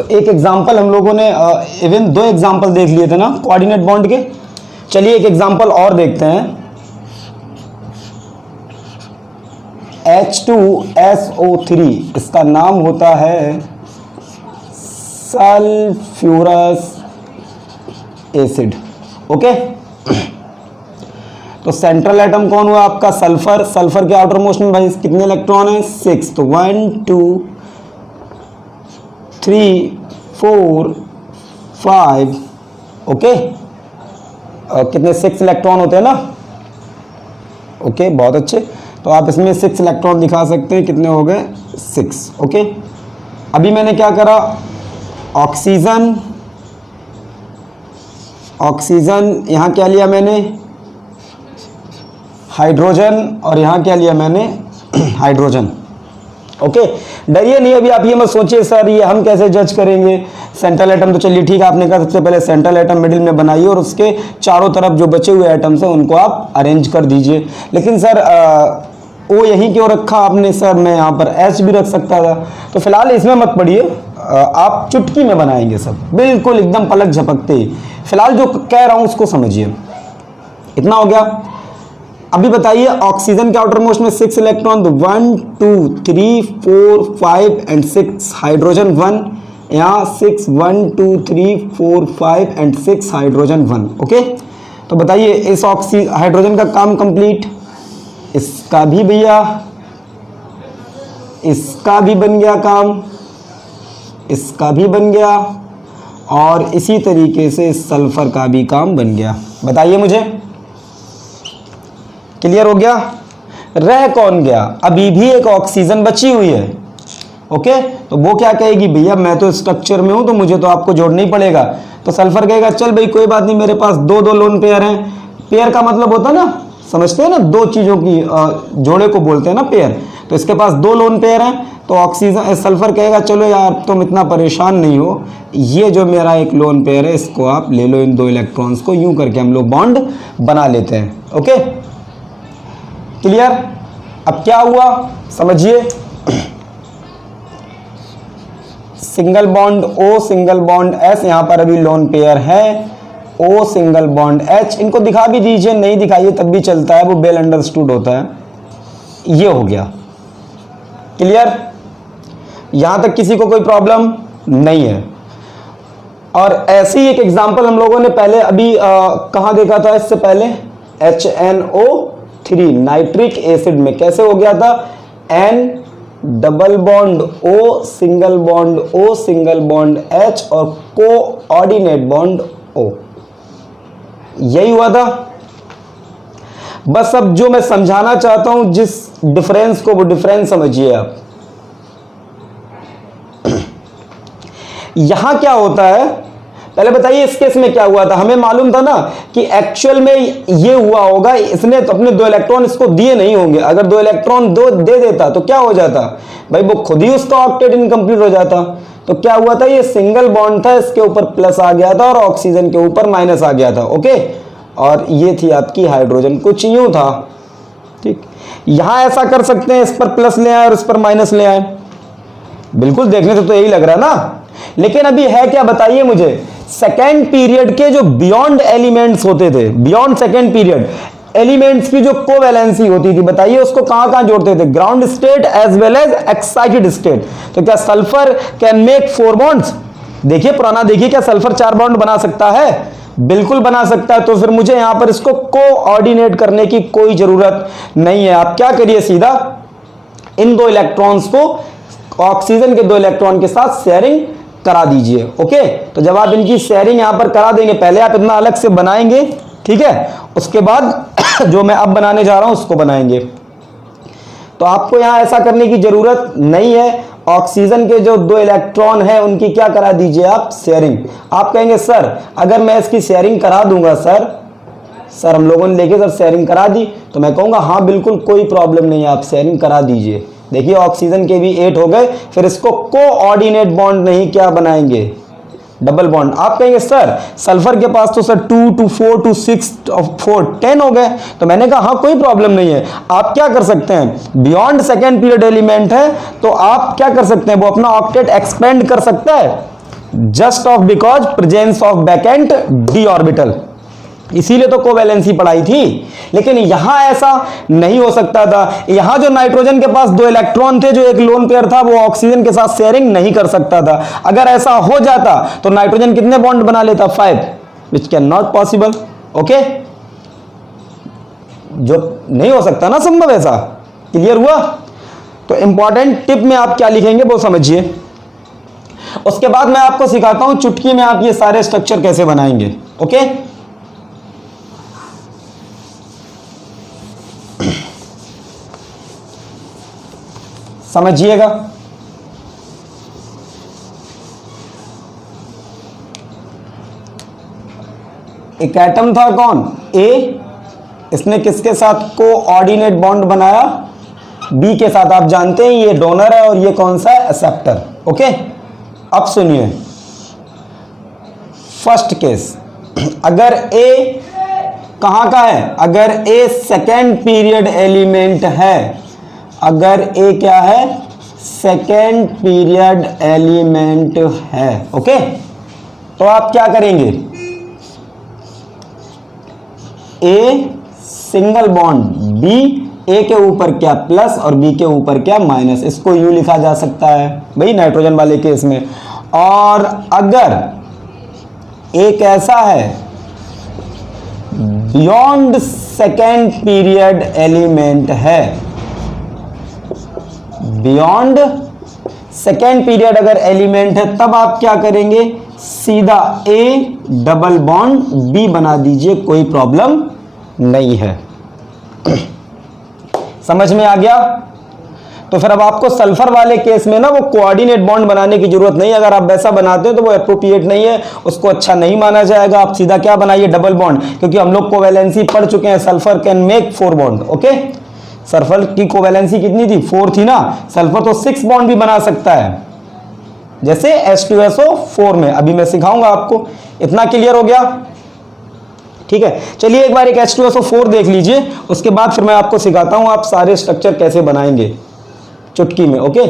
तो एक एग्जाम्पल हम लोगों ने इवन 2 एग्जाम्पल देख लिए थे ना कोऑर्डिनेट बॉन्ड के। चलिए एक एग्जाम्पल और देखते हैं। H2SO3 इसका नाम होता है सल्फ्यूरस एसिड। ओके, तो सेंट्रल एटम कौन हुआ आपका? सल्फर। सल्फर के आउटर मोस्ट में भाई कितने इलेक्ट्रॉन है? 6। तो 1 2 3 4 5। ओके, कितने? 6 इलेक्ट्रॉन होते हैं ना। ओके, बहुत अच्छे। तो आप इसमें 6 इलेक्ट्रॉन दिखा सकते हैं। कितने हो गए? 6। ओके, अभी मैंने क्या करा? ऑक्सीजन, ऑक्सीजन यहाँ क्या लिया मैंने? हाइड्रोजन। और यहाँ क्या लिया मैंने? हाइड्रोजन। ओके, डरिए नहीं, अभी आप ये मत सोचिए सर ये हम कैसे जज करेंगे सेंट्रल एटम। तो चलिए ठीक है, आपने कहा सबसे पहले सेंट्रल एटम मिडिल में बनाइए और उसके चारों तरफ जो बचे हुए एटम्स हैं उनको आप अरेंज कर दीजिए। लेकिन सर ओ यहीं क्यों रखा आपने? सर मैं यहाँ पर एच भी रख सकता था। तो फिलहाल इसमें मत पढ़िए, आप चुटकी में बनाएंगे सब, बिल्कुल एकदम पलक झपकते ही। फिलहाल जो कह रहा हूँ उसको समझिए। इतना हो गया। अभी बताइए ऑक्सीजन के आउटर मोस्ट में 6 इलेक्ट्रॉन, तो 1 2 3 4 5 एंड 6। हाइड्रोजन 1, यहाँ 6 1 2 3 4 5 एंड 6 हाइड्रोजन 1। ओके, तो बताइए इस हाइड्रोजन का काम कंप्लीट। इसका भी भैया, इसका भी बन गया काम, इसका भी बन गया, और इसी तरीके से सल्फर का भी काम बन गया। बताइए मुझे, क्लियर हो गया? रह कौन गया? अभी भी एक ऑक्सीजन बची हुई है। ओके, तो वो क्या कहेगी? भैया मैं तो स्ट्रक्चर में हूं तो मुझे तो आपको जोड़ना ही पड़ेगा। तो सल्फर कहेगा चल भाई कोई बात नहीं, मेरे पास दो दो लोन पेयर हैं। पेयर का मतलब होता है ना, समझते हैं ना, दो चीजों की जोड़े को बोलते हैं ना पेयर। तो इसके पास 2 लोन पेयर हैं। तो ऑक्सीजन सल्फर कहेगा चलो यार तुम इतना परेशान नहीं हो, ये जो मेरा एक लोन पेयर है इसको आप ले लो, इन 2 इलेक्ट्रॉन्स को, यूं करके हम लोग बॉन्ड बना लेते हैं। Okay, clear? अब क्या हुआ समझिए। Single bond O, single bond S, यहां पर अभी लोन पेयर है O सिंगल बॉन्ड H। इनको दिखा भी दीजिए, नहीं दिखाइए तब भी चलता है, वो वेल अंडरस्टूड होता है। ये हो गया। क्लियर? यहां तक किसी को कोई प्रॉब्लम नहीं है। और ऐसी एक एग्जांपल हम लोगों ने पहले अभी कहां देखा था इससे पहले? HNO3 नाइट्रिक एसिड में कैसे हो गया था? N double bond O single bond O single bond H और कोऑर्डिनेट बॉन्ड O, यही हुआ था। बस अब जो मैं समझाना चाहता हूं जिस डिफरेंस को, वो डिफरेंस समझिए आप। यहां क्या होता है पहले बताइए, इस केस में क्या हुआ था? हमें मालूम था ना कि एक्चुअल में ये हुआ होगा, इसने तो अपने 2 इलेक्ट्रॉन इसको दिए नहीं होंगे। अगर 2 इलेक्ट्रॉन दे देता तो क्या हो जाता भाई? वो खुद ही उसका ऑक्टेट इनकम्प्लीट हो जाता। तो क्या हुआ था? ये सिंगल बॉन्ड था, इसके ऊपर प्लस आ गया था और ऑक्सीजन के ऊपर माइनस आ गया था। ओके, और ये थी आपकी हाइड्रोजन, कुछ यूं था। ठीक, यहां ऐसा कर सकते हैं, इस पर प्लस ले आए और इस पर माइनस ले आए। बिल्कुल देखने से तो यही लग रहा है ना। लेकिन अभी है क्या बताइए मुझे? सेकेंड पीरियड के जो बियॉन्ड एलिमेंट्स होते थे, बियॉन्ड सेकेंड पीरियड एलिमेंट्स की जो कोवैलेंसी होती थी, बताइए उसको कहां कहां जोड़ते थे? Ground state as well as excited state. तो क्या सल्फर कैन मेक 4 बॉन्ड्स? देखिए पुराना, देखिए क्या सल्फर 4 बॉन्ड बना सकता है? बिल्कुल बना सकता है। तो फिर मुझे यहां पर इसको कोऑर्डिनेट करने की कोई जरूरत नहीं है। आप क्या करिए, सीधा इन 2 इलेक्ट्रॉन्स को ऑक्सीजन के 2 इलेक्ट्रॉन के साथ शेयरिंग करा दीजिए। ओके, तो जब आप इनकी शेयरिंग यहां पर करा देंगे, पहले आप इतना अलग से बनाएंगे, ठीक है, उसके बाद जो मैं अब बनाने जा रहा हूं उसको बनाएंगे। तो आपको यहां ऐसा करने की जरूरत नहीं है। ऑक्सीजन के जो 2 इलेक्ट्रॉन हैं उनकी क्या करा दीजिए आप? शेयरिंग। आप कहेंगे सर अगर मैं इसकी शेयरिंग करा दूंगा, सर हम लोगों ने लेके सर शेयरिंग करा दी, तो मैं कहूंगा हाँ बिल्कुल कोई प्रॉब्लम नहीं है, आप शेयरिंग करा दीजिए। देखिए ऑक्सीजन के भी 8 हो गए। फिर इसको कोऑर्डिनेट बॉन्ड नहीं क्या बनाएंगे? Double bond. आप कहेंगे सर सल्फर के पास तो सर 2 2 4 2 6 4 10 हो गए। तो मैंने कहा हाँ कोई प्रॉब्लम नहीं है। आप क्या कर सकते हैं? बियॉन्ड सेकेंड पीरियड एलिमेंट है तो आप क्या कर सकते हैं? वो अपना ऑक्टेट एक्सपेंड कर सकता है। Just of because presence of vacant D orbital, इसीलिए तो कोवैलेंसी पढ़ाई थी। लेकिन यहां ऐसा नहीं हो सकता था। यहां जो नाइट्रोजन के पास 2 इलेक्ट्रॉन थे, जो एक लोन पेयर था, वो ऑक्सीजन के साथ शेयरिंग नहीं कर सकता था। अगर ऐसा हो जाता तो नाइट्रोजन कितने बॉन्ड बना लेता? 5, which can not possible. Okay, जो नहीं हो सकता ना संभव ऐसा। क्लियर हुआ? तो इंपॉर्टेंट टिप में आप क्या लिखेंगे वो समझिए। उसके बाद मैं आपको सिखाता हूं चुटकी में आप ये सारे स्ट्रक्चर कैसे बनाएंगे। ओके, समझिएगा। एक एटम था कौन? ए, इसने किसके साथ कोऑर्डिनेट बॉन्ड बनाया? बी के साथ। आप जानते हैं ये डोनर है और ये कौन सा है? एक्सेप्टर। ओके, अब सुनिए फर्स्ट केस। अगर ए कहां का है? अगर ए सेकेंड पीरियड एलिमेंट है, अगर ए क्या है? सेकेंड पीरियड एलिमेंट है। ओके, तो आप क्या करेंगे? ए सिंगल बॉन्ड, बी ए के ऊपर क्या प्लस और बी के ऊपर क्या माइनस, इसको यूं लिखा जा सकता है भाई नाइट्रोजन वाले केस में। और अगर एक ऐसा है बियॉन्ड सेकेंड पीरियड एलिमेंट है, बियॉन्ड सेकेंड पीरियड अगर एलिमेंट है, तब आप क्या करेंगे? सीधा ए डबल बॉन्ड बी बना दीजिए, कोई प्रॉब्लम नहीं है। समझ में आ गया? तो फिर अब आपको सल्फर वाले केस में ना वो कोऑर्डिनेट बॉन्ड बनाने की जरूरत नहीं है। अगर आप वैसा बनाते हो तो वो एप्रोप्रिएट नहीं है, उसको अच्छा नहीं माना जाएगा। आप सीधा क्या बनाइए? डबल बॉन्ड, क्योंकि हम लोग कोवैलेंसी पढ़ चुके हैं। Sulphur can make 4 bond. Okay, sulphur की कोवैलेंसी कितनी थी? 4 थी ना। सल्फर तो 6 बॉन्ड भी बना सकता है, जैसे H2SO4 में। अभी मैं सिखाऊंगा आपको। इतना क्लियर हो गया? ठीक है, चलिए एक बार एक H2SO4 देख लीजिए, उसके बाद फिर मैं आपको सिखाता हूं आप सारे स्ट्रक्चर कैसे बनाएंगे चुटकी में। Okay,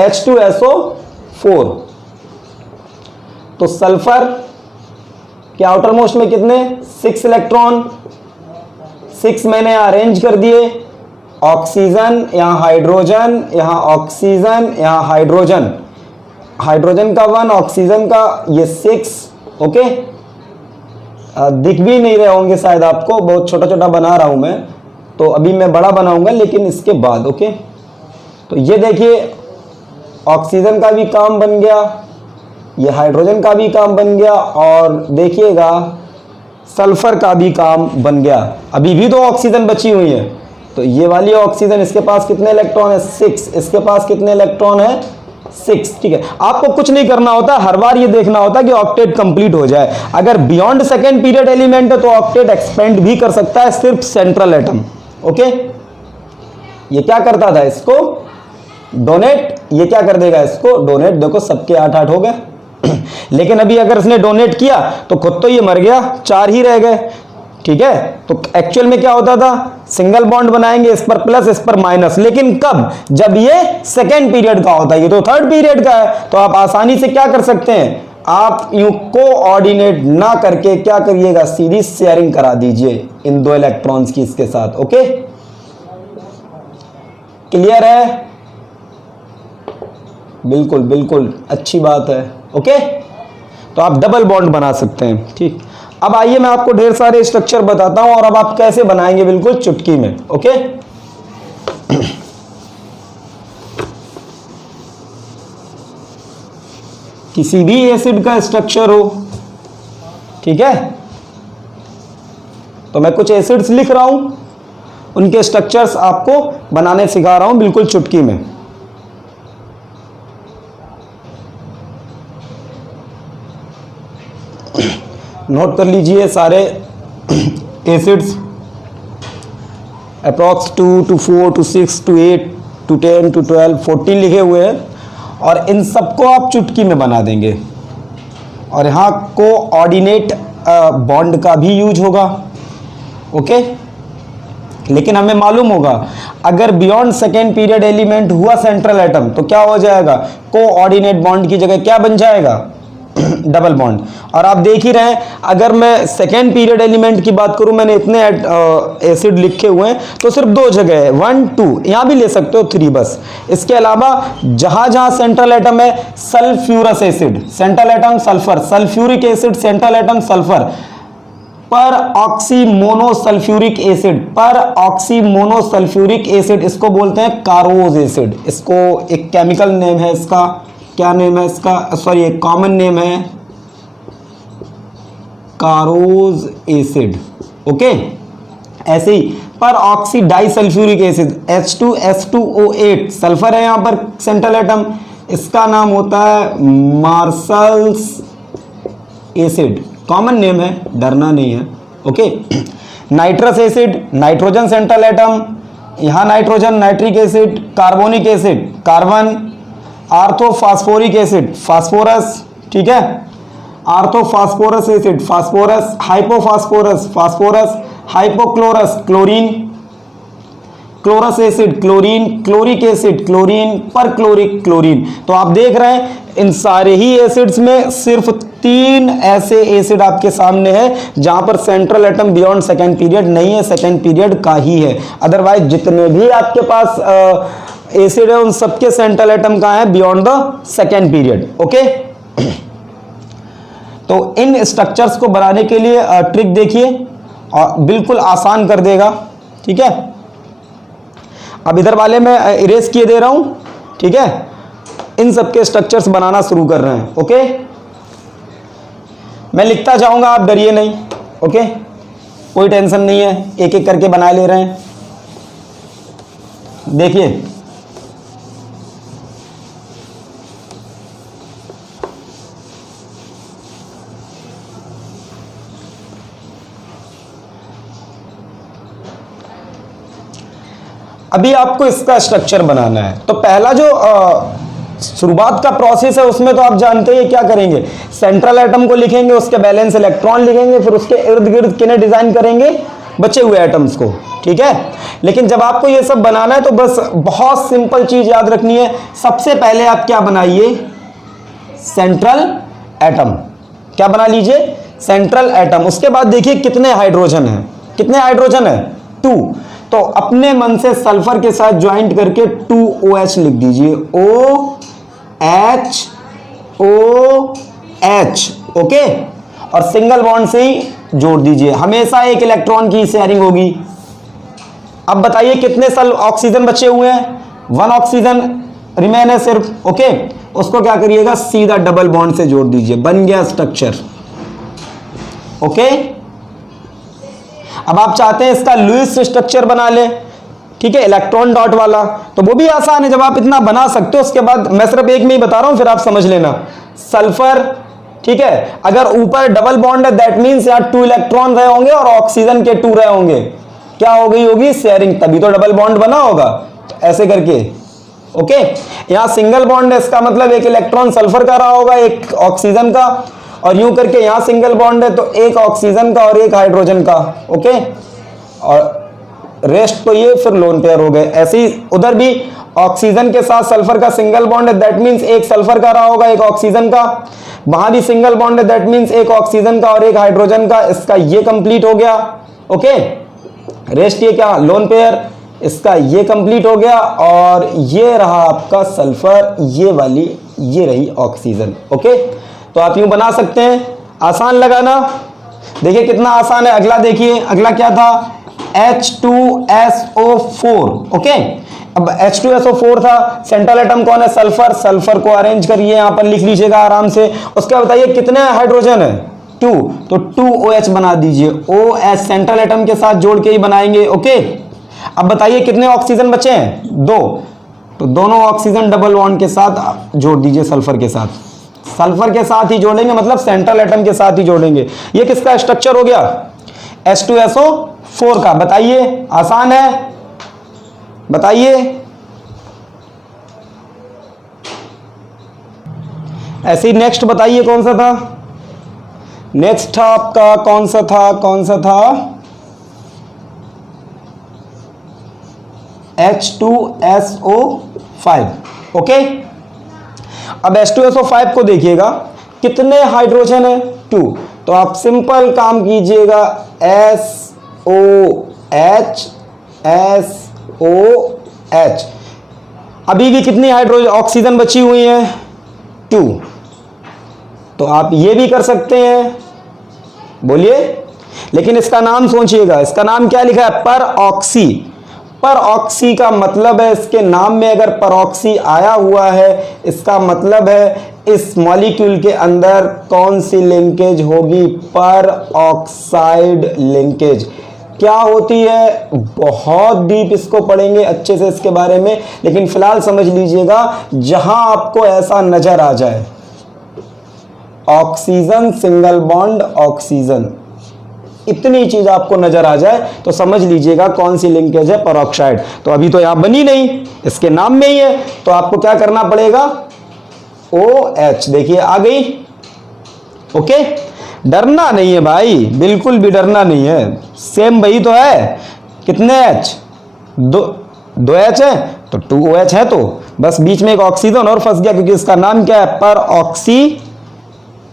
H2SO4। तो सल्फर के आउटर मोस्ट में कितने? 6 इलेक्ट्रॉन, 6 मैंने अरेंज कर दिए। ऑक्सीजन, यहां हाइड्रोजन, यहां ऑक्सीजन, यहां हाइड्रोजन, हाइड्रोजन का 1, ऑक्सीजन का ये 6। ओके, दिख भी नहीं रहे होंगे शायद आपको, बहुत छोटा छोटा बना रहा हूं मैं, तो अभी मैं बड़ा बनाऊंगा लेकिन इसके बाद। ओके, तो ये देखिए ऑक्सीजन का भी काम बन गया, ये हाइड्रोजन का भी काम बन गया, और देखिएगा सल्फर का भी काम बन गया। अभी भी 2 ऑक्सीजन बची हुई है, तो ये वाली ऑक्सीजन, इसके पास कितने इलेक्ट्रॉन है? 6। इसके पास कितने इलेक्ट्रॉन है? 6। ठीक है, आपको कुछ नहीं करना होता, हर बार ये देखना होता कि ऑक्टेट कंप्लीट हो जाए। अगर बियॉन्ड सेकेंड पीरियड एलिमेंट है तो ऑक्टेट एक्सपेंड भी कर सकता है, सिर्फ सेंट्रल एटम। ओके, ये क्या करता था? इसको डोनेट, ये क्या कर देगा? इसको डोनेट। देखो सबके 8-8 हो गए। लेकिन अभी अगर इसने डोनेट किया तो खुद तो ये मर गया, 4 ही रह गए। ठीक है, तो एक्चुअल में क्या होता था? सिंगल बॉन्ड बनाएंगे, इस पर प्लस इस पर माइनस। लेकिन कब? जब ये सेकेंड पीरियड का होता है, ये तो थर्ड पीरियड का है। तो आप आसानी से क्या कर सकते हैं? आप यूं कोऑर्डिनेट ना करके क्या करिएगा? सीधी शेयरिंग करा दीजिए इन 2 इलेक्ट्रॉन्स की इसके साथ। ओके, क्लियर है? बिल्कुल बिल्कुल, अच्छी बात है। ओके, तो आप डबल बॉन्ड बना सकते हैं। ठीक, अब आइए मैं आपको ढेर सारे स्ट्रक्चर बताता हूं और अब आप कैसे बनाएंगे बिल्कुल चुटकी में। ओके, किसी भी एसिड का स्ट्रक्चर हो, ठीक है, तो मैं कुछ एसिड्स लिख रहा हूं, उनके स्ट्रक्चर्स आपको बनाने सिखा रहा हूं बिल्कुल चुटकी में। नोट कर लीजिए सारे acids, approx 2 to 4 to 6 to 8 to 10 to 12 14 लिखे हुए हैं, और इन सबको आप चुटकी में बना देंगे। और यहाँ कोऑर्डिनेट बॉन्ड का भी यूज होगा। ओके, लेकिन हमें मालूम होगा अगर बियॉन्ड सेकेंड पीरियड एलिमेंट हुआ सेंट्रल एटम तो क्या हो जाएगा, कोऑर्डिनेट बॉन्ड की जगह क्या बन जाएगा, डबल बॉन्ड। और आप देख ही रहे हैं अगर मैं सेकेंड पीरियड एलिमेंट की बात करूं, मैंने इतने एसिड लिखे हुए हैं तो सिर्फ 2 जगह है, 1 2, यहां भी ले सकते हो 3 बस। इसके अलावा जहां जहां सेंट्रल एटम है sulphurous acid, central atom sulphur, sulphuric acid central atom sulphur, पर ऑक्सी मोनोसल्फ्यूरिक एसिड, पर ऑक्सी मोनोसल्फ्यूरिक एसिड इसको बोलते हैं कारोज एसिड। इसको एक केमिकल नेम है इसका, क्या नेम है इसका, सॉरी एक कॉमन नेम है कारोज एसिड। ओके, ऐसे ही पर oxy disulphuric acid H2SO8 sulphur है यहां पर सेंट्रल एटम, इसका नाम होता है मार्शल्स एसिड, कॉमन नेम है, डरना नहीं है। Okay, nitrous acid nitrogen central atom, यहां nitrogen nitric acid, carbonic acid carbon, orthophosphoric acid phosphorus, ठीक है, orthophosphorous acid phosphorus, hypophosphorous phosphorus, hypochlorous chlorine, chlorous acid chlorine, chloric acid chlorine, perchloric chlorine. तो आप देख रहे हैं इन सारे ही एसिड्स में सिर्फ 3 ऐसे एसिड आपके सामने हैं जहां पर central atom beyond second period नहीं है, सेकेंड पीरियड का ही है। अदरवाइज जितने भी आपके पास एसिड है उन सबके सेंट्रल एटम कहां है, beyond the second period. Okay, तो इन स्ट्रक्चर्स को बनाने के लिए ट्रिक देखिए और बिल्कुल आसान कर देगा, ठीक है। अब इधर वाले में इरेज किए दे रहा हूं, ठीक है, इन सबके स्ट्रक्चर्स बनाना शुरू कर रहे हैं। ओके, मैं लिखता जाऊंगा, आप डरिए नहीं। ओके, कोई टेंशन नहीं है, एक एक करके बना ले रहे हैं। देखिए अभी आपको इसका स्ट्रक्चर बनाना है, तो पहला जो शुरुआत का प्रोसेस है उसमें तो आप जानते हैं क्या करेंगे, सेंट्रल एटम को लिखेंगे, उसके बैलेंस इलेक्ट्रॉन लिखेंगे, फिर उसके इर्द गिर्द किन्हें डिजाइन करेंगे, बचे हुए एटम्स को, ठीक है। लेकिन जब आपको ये सब बनाना है तो बस बहुत सिंपल चीज याद रखनी है, सबसे पहले आप क्या बनाइए, सेंट्रल एटम, क्या बना लीजिए, सेंट्रल एटम। उसके बाद देखिए कितने हाइड्रोजन है, कितने हाइड्रोजन है, 2। तो अपने मन से सल्फर के साथ ज्वाइंट करके 2OH लिख दीजिए, OH OH। ओके, और सिंगल बॉन्ड से ही जोड़ दीजिए, हमेशा एक इलेक्ट्रॉन की शेयरिंग होगी। अब बताइए कितने ऑक्सीजन बचे हुए हैं, 1 ऑक्सीजन रिमेन है सिर्फ। ओके, उसको क्या करिएगा, सीधा डबल बॉन्ड से जोड़ दीजिए, बन गया स्ट्रक्चर। ओके, अब आप चाहते हैं इसका लुईस स्ट्रक्चर बना ले, ठीक है, इलेक्ट्रॉन डॉट वाला, तो वो भी आसान है, जब आप इतना बना सकते हो। उसके बाद मैं सिर्फ एक में ही बता रहा हूं, फिर आप समझ लेना। सल्फर, ठीक है, अगर ऊपर डबल बॉन्ड है दैट मींस यहां 2 इलेक्ट्रॉन रहे होंगे और ऑक्सीजन के 2 रहे होंगे, क्या हो गई होगी, शेयरिंग, तभी तो डबल बॉन्ड बना होगा, तो ऐसे करके। ओके, यहां सिंगल बॉन्ड है, इसका मतलब एक इलेक्ट्रॉन सल्फर का रहा होगा, एक ऑक्सीजन का, और यूं करके यहां सिंगल बॉन्ड है तो एक ऑक्सीजन का और एक हाइड्रोजन का। ओके, और रेस्ट तो ये फिर लोन पेयर हो गए। ऐसे ही उधर भी ऑक्सीजन के साथ सल्फर का सिंगल बॉन्ड है दैट मींस एक सल्फर का रहा होगा, एक ऑक्सीजन का, वहां भी सिंगल बॉन्ड है दैट मींस एक ऑक्सीजन का और एक हाइड्रोजन का। इसका ये कंप्लीट हो गया। ओके, रेस्ट ये क्या, लोन पेयर, इसका ये कंप्लीट हो गया, और ये रहा आपका सल्फर, ये वाली ये रही ऑक्सीजन। ओके, तो आप यूं बना सकते हैं, आसान लगाना, देखिए कितना आसान है। अगला देखिए, अगला क्या था, H2SO4। ओके, अब H2SO4 था, सेंट्रल एटम कौन है, सल्फर, सल्फर को अरेंज करिए, यहां पर लिख लीजिएगा आराम से। उसके बाद बताइए कितने हाइड्रोजन है, 2, तो 2OH बना दीजिए, OH सेंट्रल एटम के साथ जोड़ के ही बनाएंगे। ओके, अब बताइए कितने ऑक्सीजन बचे हैं, 2, तो दोनों ऑक्सीजन डबल बॉन्ड के साथ जोड़ दीजिए, सल्फर के साथ, सल्फर के साथ ही जोड़ेंगे, मतलब सेंट्रल एटम के साथ ही जोड़ेंगे। ये किसका स्ट्रक्चर हो गया, H2SO4 का। बताइए, आसान है, बताइए। ऐसे ही नेक्स्ट बताइए कौन सा था, नेक्स्ट था आपका कौन सा था, कौन सा था, H2SO5। ओके, अब H2SO5 को देखिएगा कितने हाइड्रोजन है, 2। तो आप सिंपल काम कीजिएगा, SOH SOH। अभी भी कितनी हाइड्रोजन ऑक्सीजन बची हुई है, 2। तो आप ये भी कर सकते हैं, बोलिए। लेकिन इसका नाम सोचिएगा, इसका नाम क्या लिखा है, पर ऑक्सी। पर ऑक्सी का मतलब है, इसके नाम में अगर पर ऑक्सी आया हुआ है, इसका मतलब है इस मॉलिक्यूल के अंदर कौन सी लिंकेज होगी, पर ऑक्साइड लिंकेज। क्या होती है, बहुत डीप इसको पढ़ेंगे अच्छे से इसके बारे में, लेकिन फिलहाल समझ लीजिएगा, जहां आपको ऐसा नजर आ जाए, ऑक्सीजन सिंगल बॉन्ड ऑक्सीजन, इतनी चीज आपको नजर आ जाए तो समझ लीजिएगा कौन सी लिंकेज है, परऑक्साइड। तो अभी तो यहां बनी नहीं, इसके नाम में ही है, तो आपको क्या करना पड़ेगा, OH। देखिए आ गई। ओके, डरना नहीं है भाई, बिल्कुल भी डरना नहीं है, सेम वही तो है। कितने H, दो H है तो 2OH है, तो बस बीच में एक ऑक्सीजन और फंस गया, क्योंकि इसका नाम क्या है, पर ऑक्सी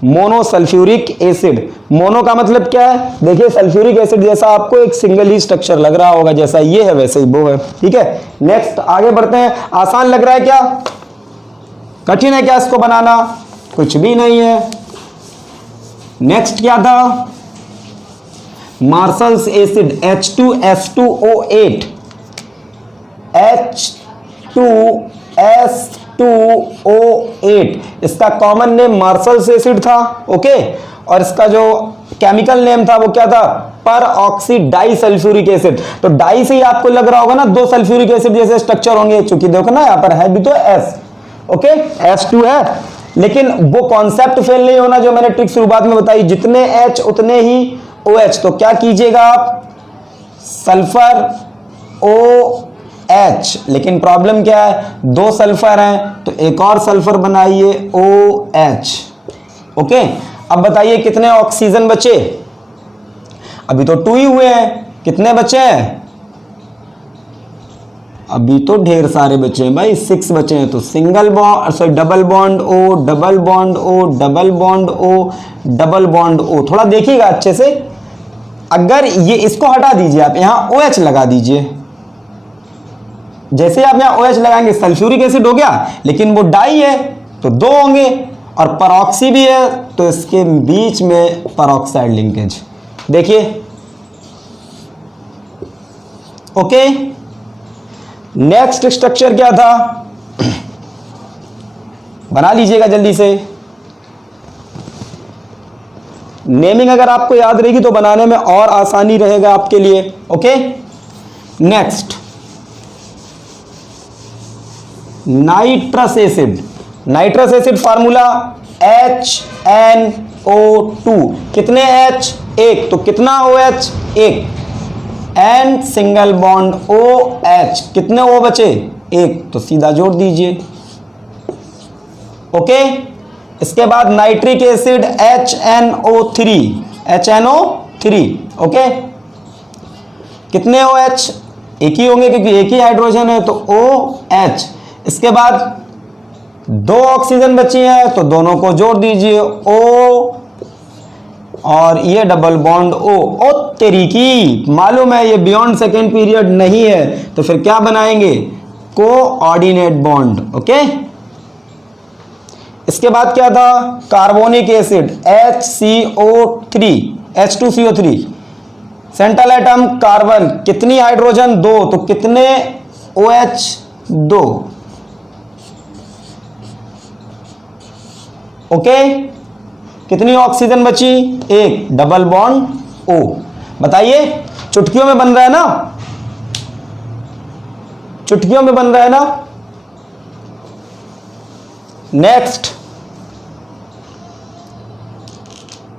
मोनोसल्फ्यूरिक एसिड। मोनो का मतलब क्या है, देखिए सल्फ्यूरिक एसिड जैसा आपको एक सिंगल ही स्ट्रक्चर लग रहा होगा, जैसा ये है वैसे ही वो है। ठीक है, नेक्स्ट आगे बढ़ते हैं। आसान लग रहा है क्या, कठिन है क्या इसको बनाना, कुछ भी नहीं है। नेक्स्ट क्या था, मार्शल्स एसिड H2S2O8, H2S2O8, इसका कॉमन नेम मार्शल्स एसिड था। ओके, और इसका जो केमिकल नेम था वो क्या था, पर ऑक्सी डाई सल्फ्यूरिक एसिड। तो डाई से ही आपको लग रहा होगा ना, 2 सल्फ्यूरिक एसिड जैसे स्ट्रक्चर होंगे, चूंकि देखो ना यहाँ पर है भी तो S। ओके, H2 है, लेकिन वो कॉन्सेप्ट फेल नहीं होना जो मैंने ट्रिक शुरुआत में बताई, जितने H उतने ही OH। तो क्या कीजिएगा आप, सल्फर OH, लेकिन प्रॉब्लम क्या है, 2 सल्फर हैं तो एक और सल्फर बनाइए OH। ओके, अब बताइए कितने ऑक्सीजन बचे, अभी तो 2 ही हुए हैं, कितने बचे हैं, अभी तो ढेर सारे बचे हैं भाई, 6 बचे हैं। तो single bond, sorry double bond O, double bond O, double bond O, double bond O। थोड़ा देखिएगा अच्छे से, अगर ये इसको हटा दीजिए, आप यहां OH लगा दीजिए, जैसे आप यहां OH लगाएंगे सल्फ्यूरिक एसिड हो गया, लेकिन वो डाई है तो 2 होंगे, और परऑक्सी भी है तो इसके बीच में परऑक्साइड लिंकेज। देखिए, ओके, नेक्स्ट स्ट्रक्चर क्या था, बना लीजिएगा जल्दी से। नेमिंग अगर आपको याद रहेगी तो बनाने में और आसानी रहेगा आपके लिए। Okay, next nitrous acid. Nitrous acid formula HNO2। कितने H, 1, तो कितना OH, 1, and single bond OH, कितने O बचे, 1, तो सीधा जोड़ दीजिए। ओके, इसके बाद nitric acid HNO3, HNO3। Okay, कितने OH, 1 ही होंगे क्योंकि 1 ही हाइड्रोजन है, तो OH। इसके बाद 2 ऑक्सीजन बची है तो दोनों को जोड़ दीजिए, O और ये डबल बॉन्ड O तेरी की, मालूम है ये बियॉन्ड सेकेंड पीरियड नहीं है, तो फिर क्या बनाएंगे, कोऑर्डिनेट बॉन्ड। ओके, इसके बाद क्या था, carbonic acid HCO3, H2CO3, central atom carbon, कितनी हाइड्रोजन, 2, तो कितने OH, 2। ओके, कितनी ऑक्सीजन बची, 1, डबल बॉन्ड O। बताइए, चुटकियों में बन रहा है ना, चुटकियों में बन रहा है ना।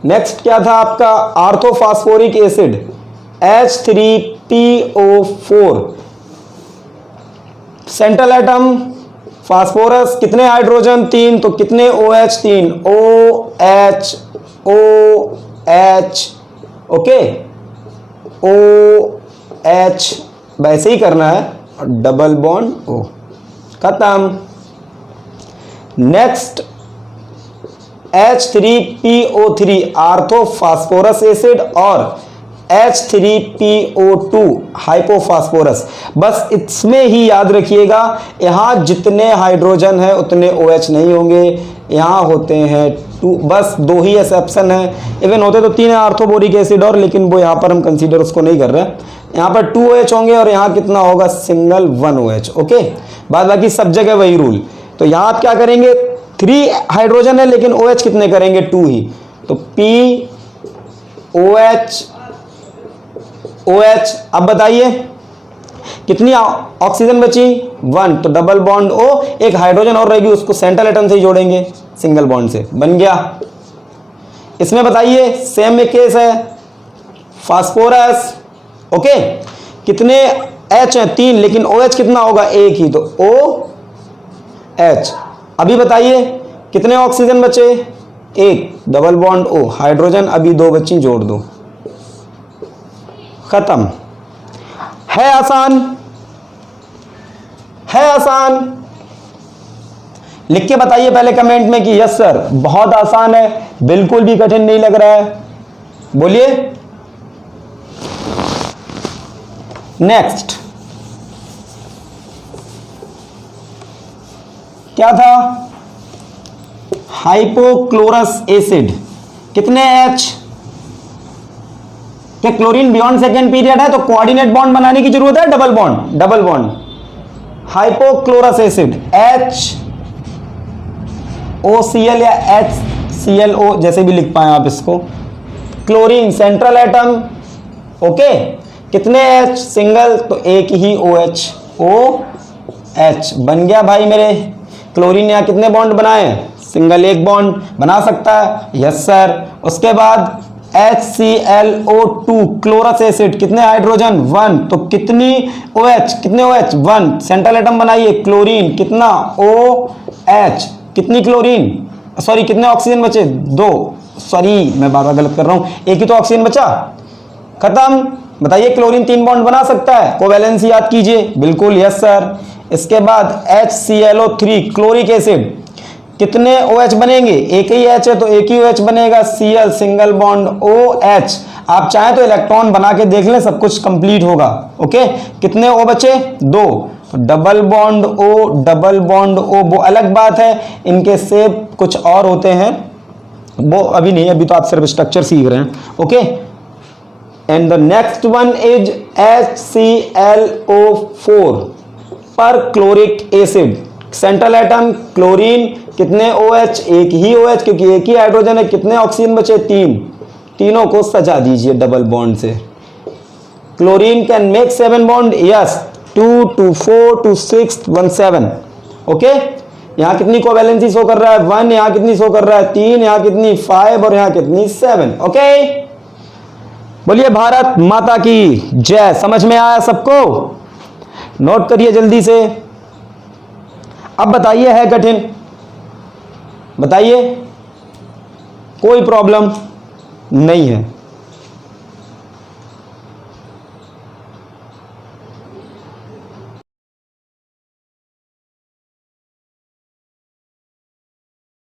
नेक्स्ट क्या था आपका, orthophosphoric acid H3PO4, central atom phosphorus, कितने हाइड्रोजन, 3, तो कितने OH, 3, OH OH। Okay, OH, वैसे ही करना है, डबल बॉन्ड O, खत्म। नेक्स्ट H3PO3 आर्थोफास्फोरस एसिड और H3PO2 हाइपोफास्फोरस। बस इसमें ही याद रखिएगा, यहाँ जितने हाइड्रोजन है उतने OH नहीं होंगे, यहाँ होते हैं 2, बस 2 ही एक्सेप्शन है। इवन होते तो 3 है, आर्थोबोरिक एसिड और, लेकिन वो यहाँ पर हम कंसीडर उसको नहीं कर रहे हैं। यहाँ पर 2 OH होंगे और यहाँ कितना होगा, सिंगल 1 OH। ओके, बाद बाकी सब जगह वही रूल। तो यहाँ आप क्या करेंगे, 3 हाइड्रोजन है लेकिन OH कितने करेंगे, 2 ही। तो POH OH। अब बताइए कितनी ऑक्सीजन बची, 1, तो डबल बॉन्ड O, एक हाइड्रोजन और रहेगी, उसको सेंट्रल एटम से ही जोड़ेंगे सिंगल बॉन्ड से, बन गया। इसमें बताइए सेम में केस है, फास्फोरस। ओके, कितने H हैं, 3, लेकिन OH कितना होगा, 1 ही, तो OH। अभी बताइए कितने ऑक्सीजन बचे, 1, डबल बॉन्ड O, हाइड्रोजन अभी 2 बची, जोड़ दो, खत्म। है आसान, है आसान। लिख के बताइए पहले कमेंट में कि यस सर बहुत आसान है, बिल्कुल भी कठिन नहीं लग रहा है, बोलिए। नेक्स्ट क्या था, हाइपोक्लोरस एसिड, कितने H, क्या क्लोरीन बियॉन्ड सेकेंड पीरियड है तो कोऑर्डिनेट बॉन्ड बनाने की जरूरत है, double bond, double bond. Hypochlorous acid HOCl या HClO जैसे भी लिख पाए आप इसको, क्लोरीन सेंट्रल एटम। ओके, कितने H, सिंगल, तो 1 ही OH, OH बन गया भाई मेरे। क्लोरीन यहाँ कितने बॉन्ड बनाए, सिंगल 1 बॉन्ड बना सकता है, यस सर। उसके बाद HClO2 क्लोरस एसिड, कितने हाइड्रोजन, 1, तो कितनी OH, कितने OH, 1, सेंट्रल एटम बनाइए, क्लोरीन कितना, OH, कितनी क्लोरीन, सॉरी कितने ऑक्सीजन बचे, 2, सॉरी मैं बार बार गलत कर रहा हूं, 1 ही तो ऑक्सीजन बचा, खत्म। बताइए क्लोरीन 3 बॉन्ड बना सकता है, कोवैलेंसी याद कीजिए, बिल्कुल यस सर। इसके बाद HClO3 क्लोरिक एसिड, कितने OH बनेंगे, 1 ही H है तो 1 ही OH बनेगा, Cl सिंगल बॉन्ड OH। आप चाहें तो इलेक्ट्रॉन बना के देख लें, सब कुछ कंप्लीट होगा। ओके, कितने O बचे, 2, double bond O, double bond O, वो अलग बात है, इनके शेप कुछ और होते हैं, वो अभी नहीं, अभी तो आप सिर्फ स्ट्रक्चर सीख रहे हैं। Okay, and the next one is HClO4 perchloric acid, central atom chlorine, कितने OH, 1 ही OH क्योंकि 1 ही हाइड्रोजन है, कितने ऑक्सीजन बचे, 3, तीनों को सजा दीजिए डबल बॉन्ड से। Chlorine can make 7 bond, yes, 2 2 4 2 6 1 7। Okay, यहाँ कितनी कोवैलेंसी शो कर रहा है, 1, यहाँ कितनी शो कर रहा है, 3, यहाँ कितनी 5 और यहाँ कितनी 7। ओके, बोलिए भारत माता की जय। समझ में आया सबको, नोट करिए जल्दी से। अब बताइए है कठिन, बताइए, कोई प्रॉब्लम नहीं है।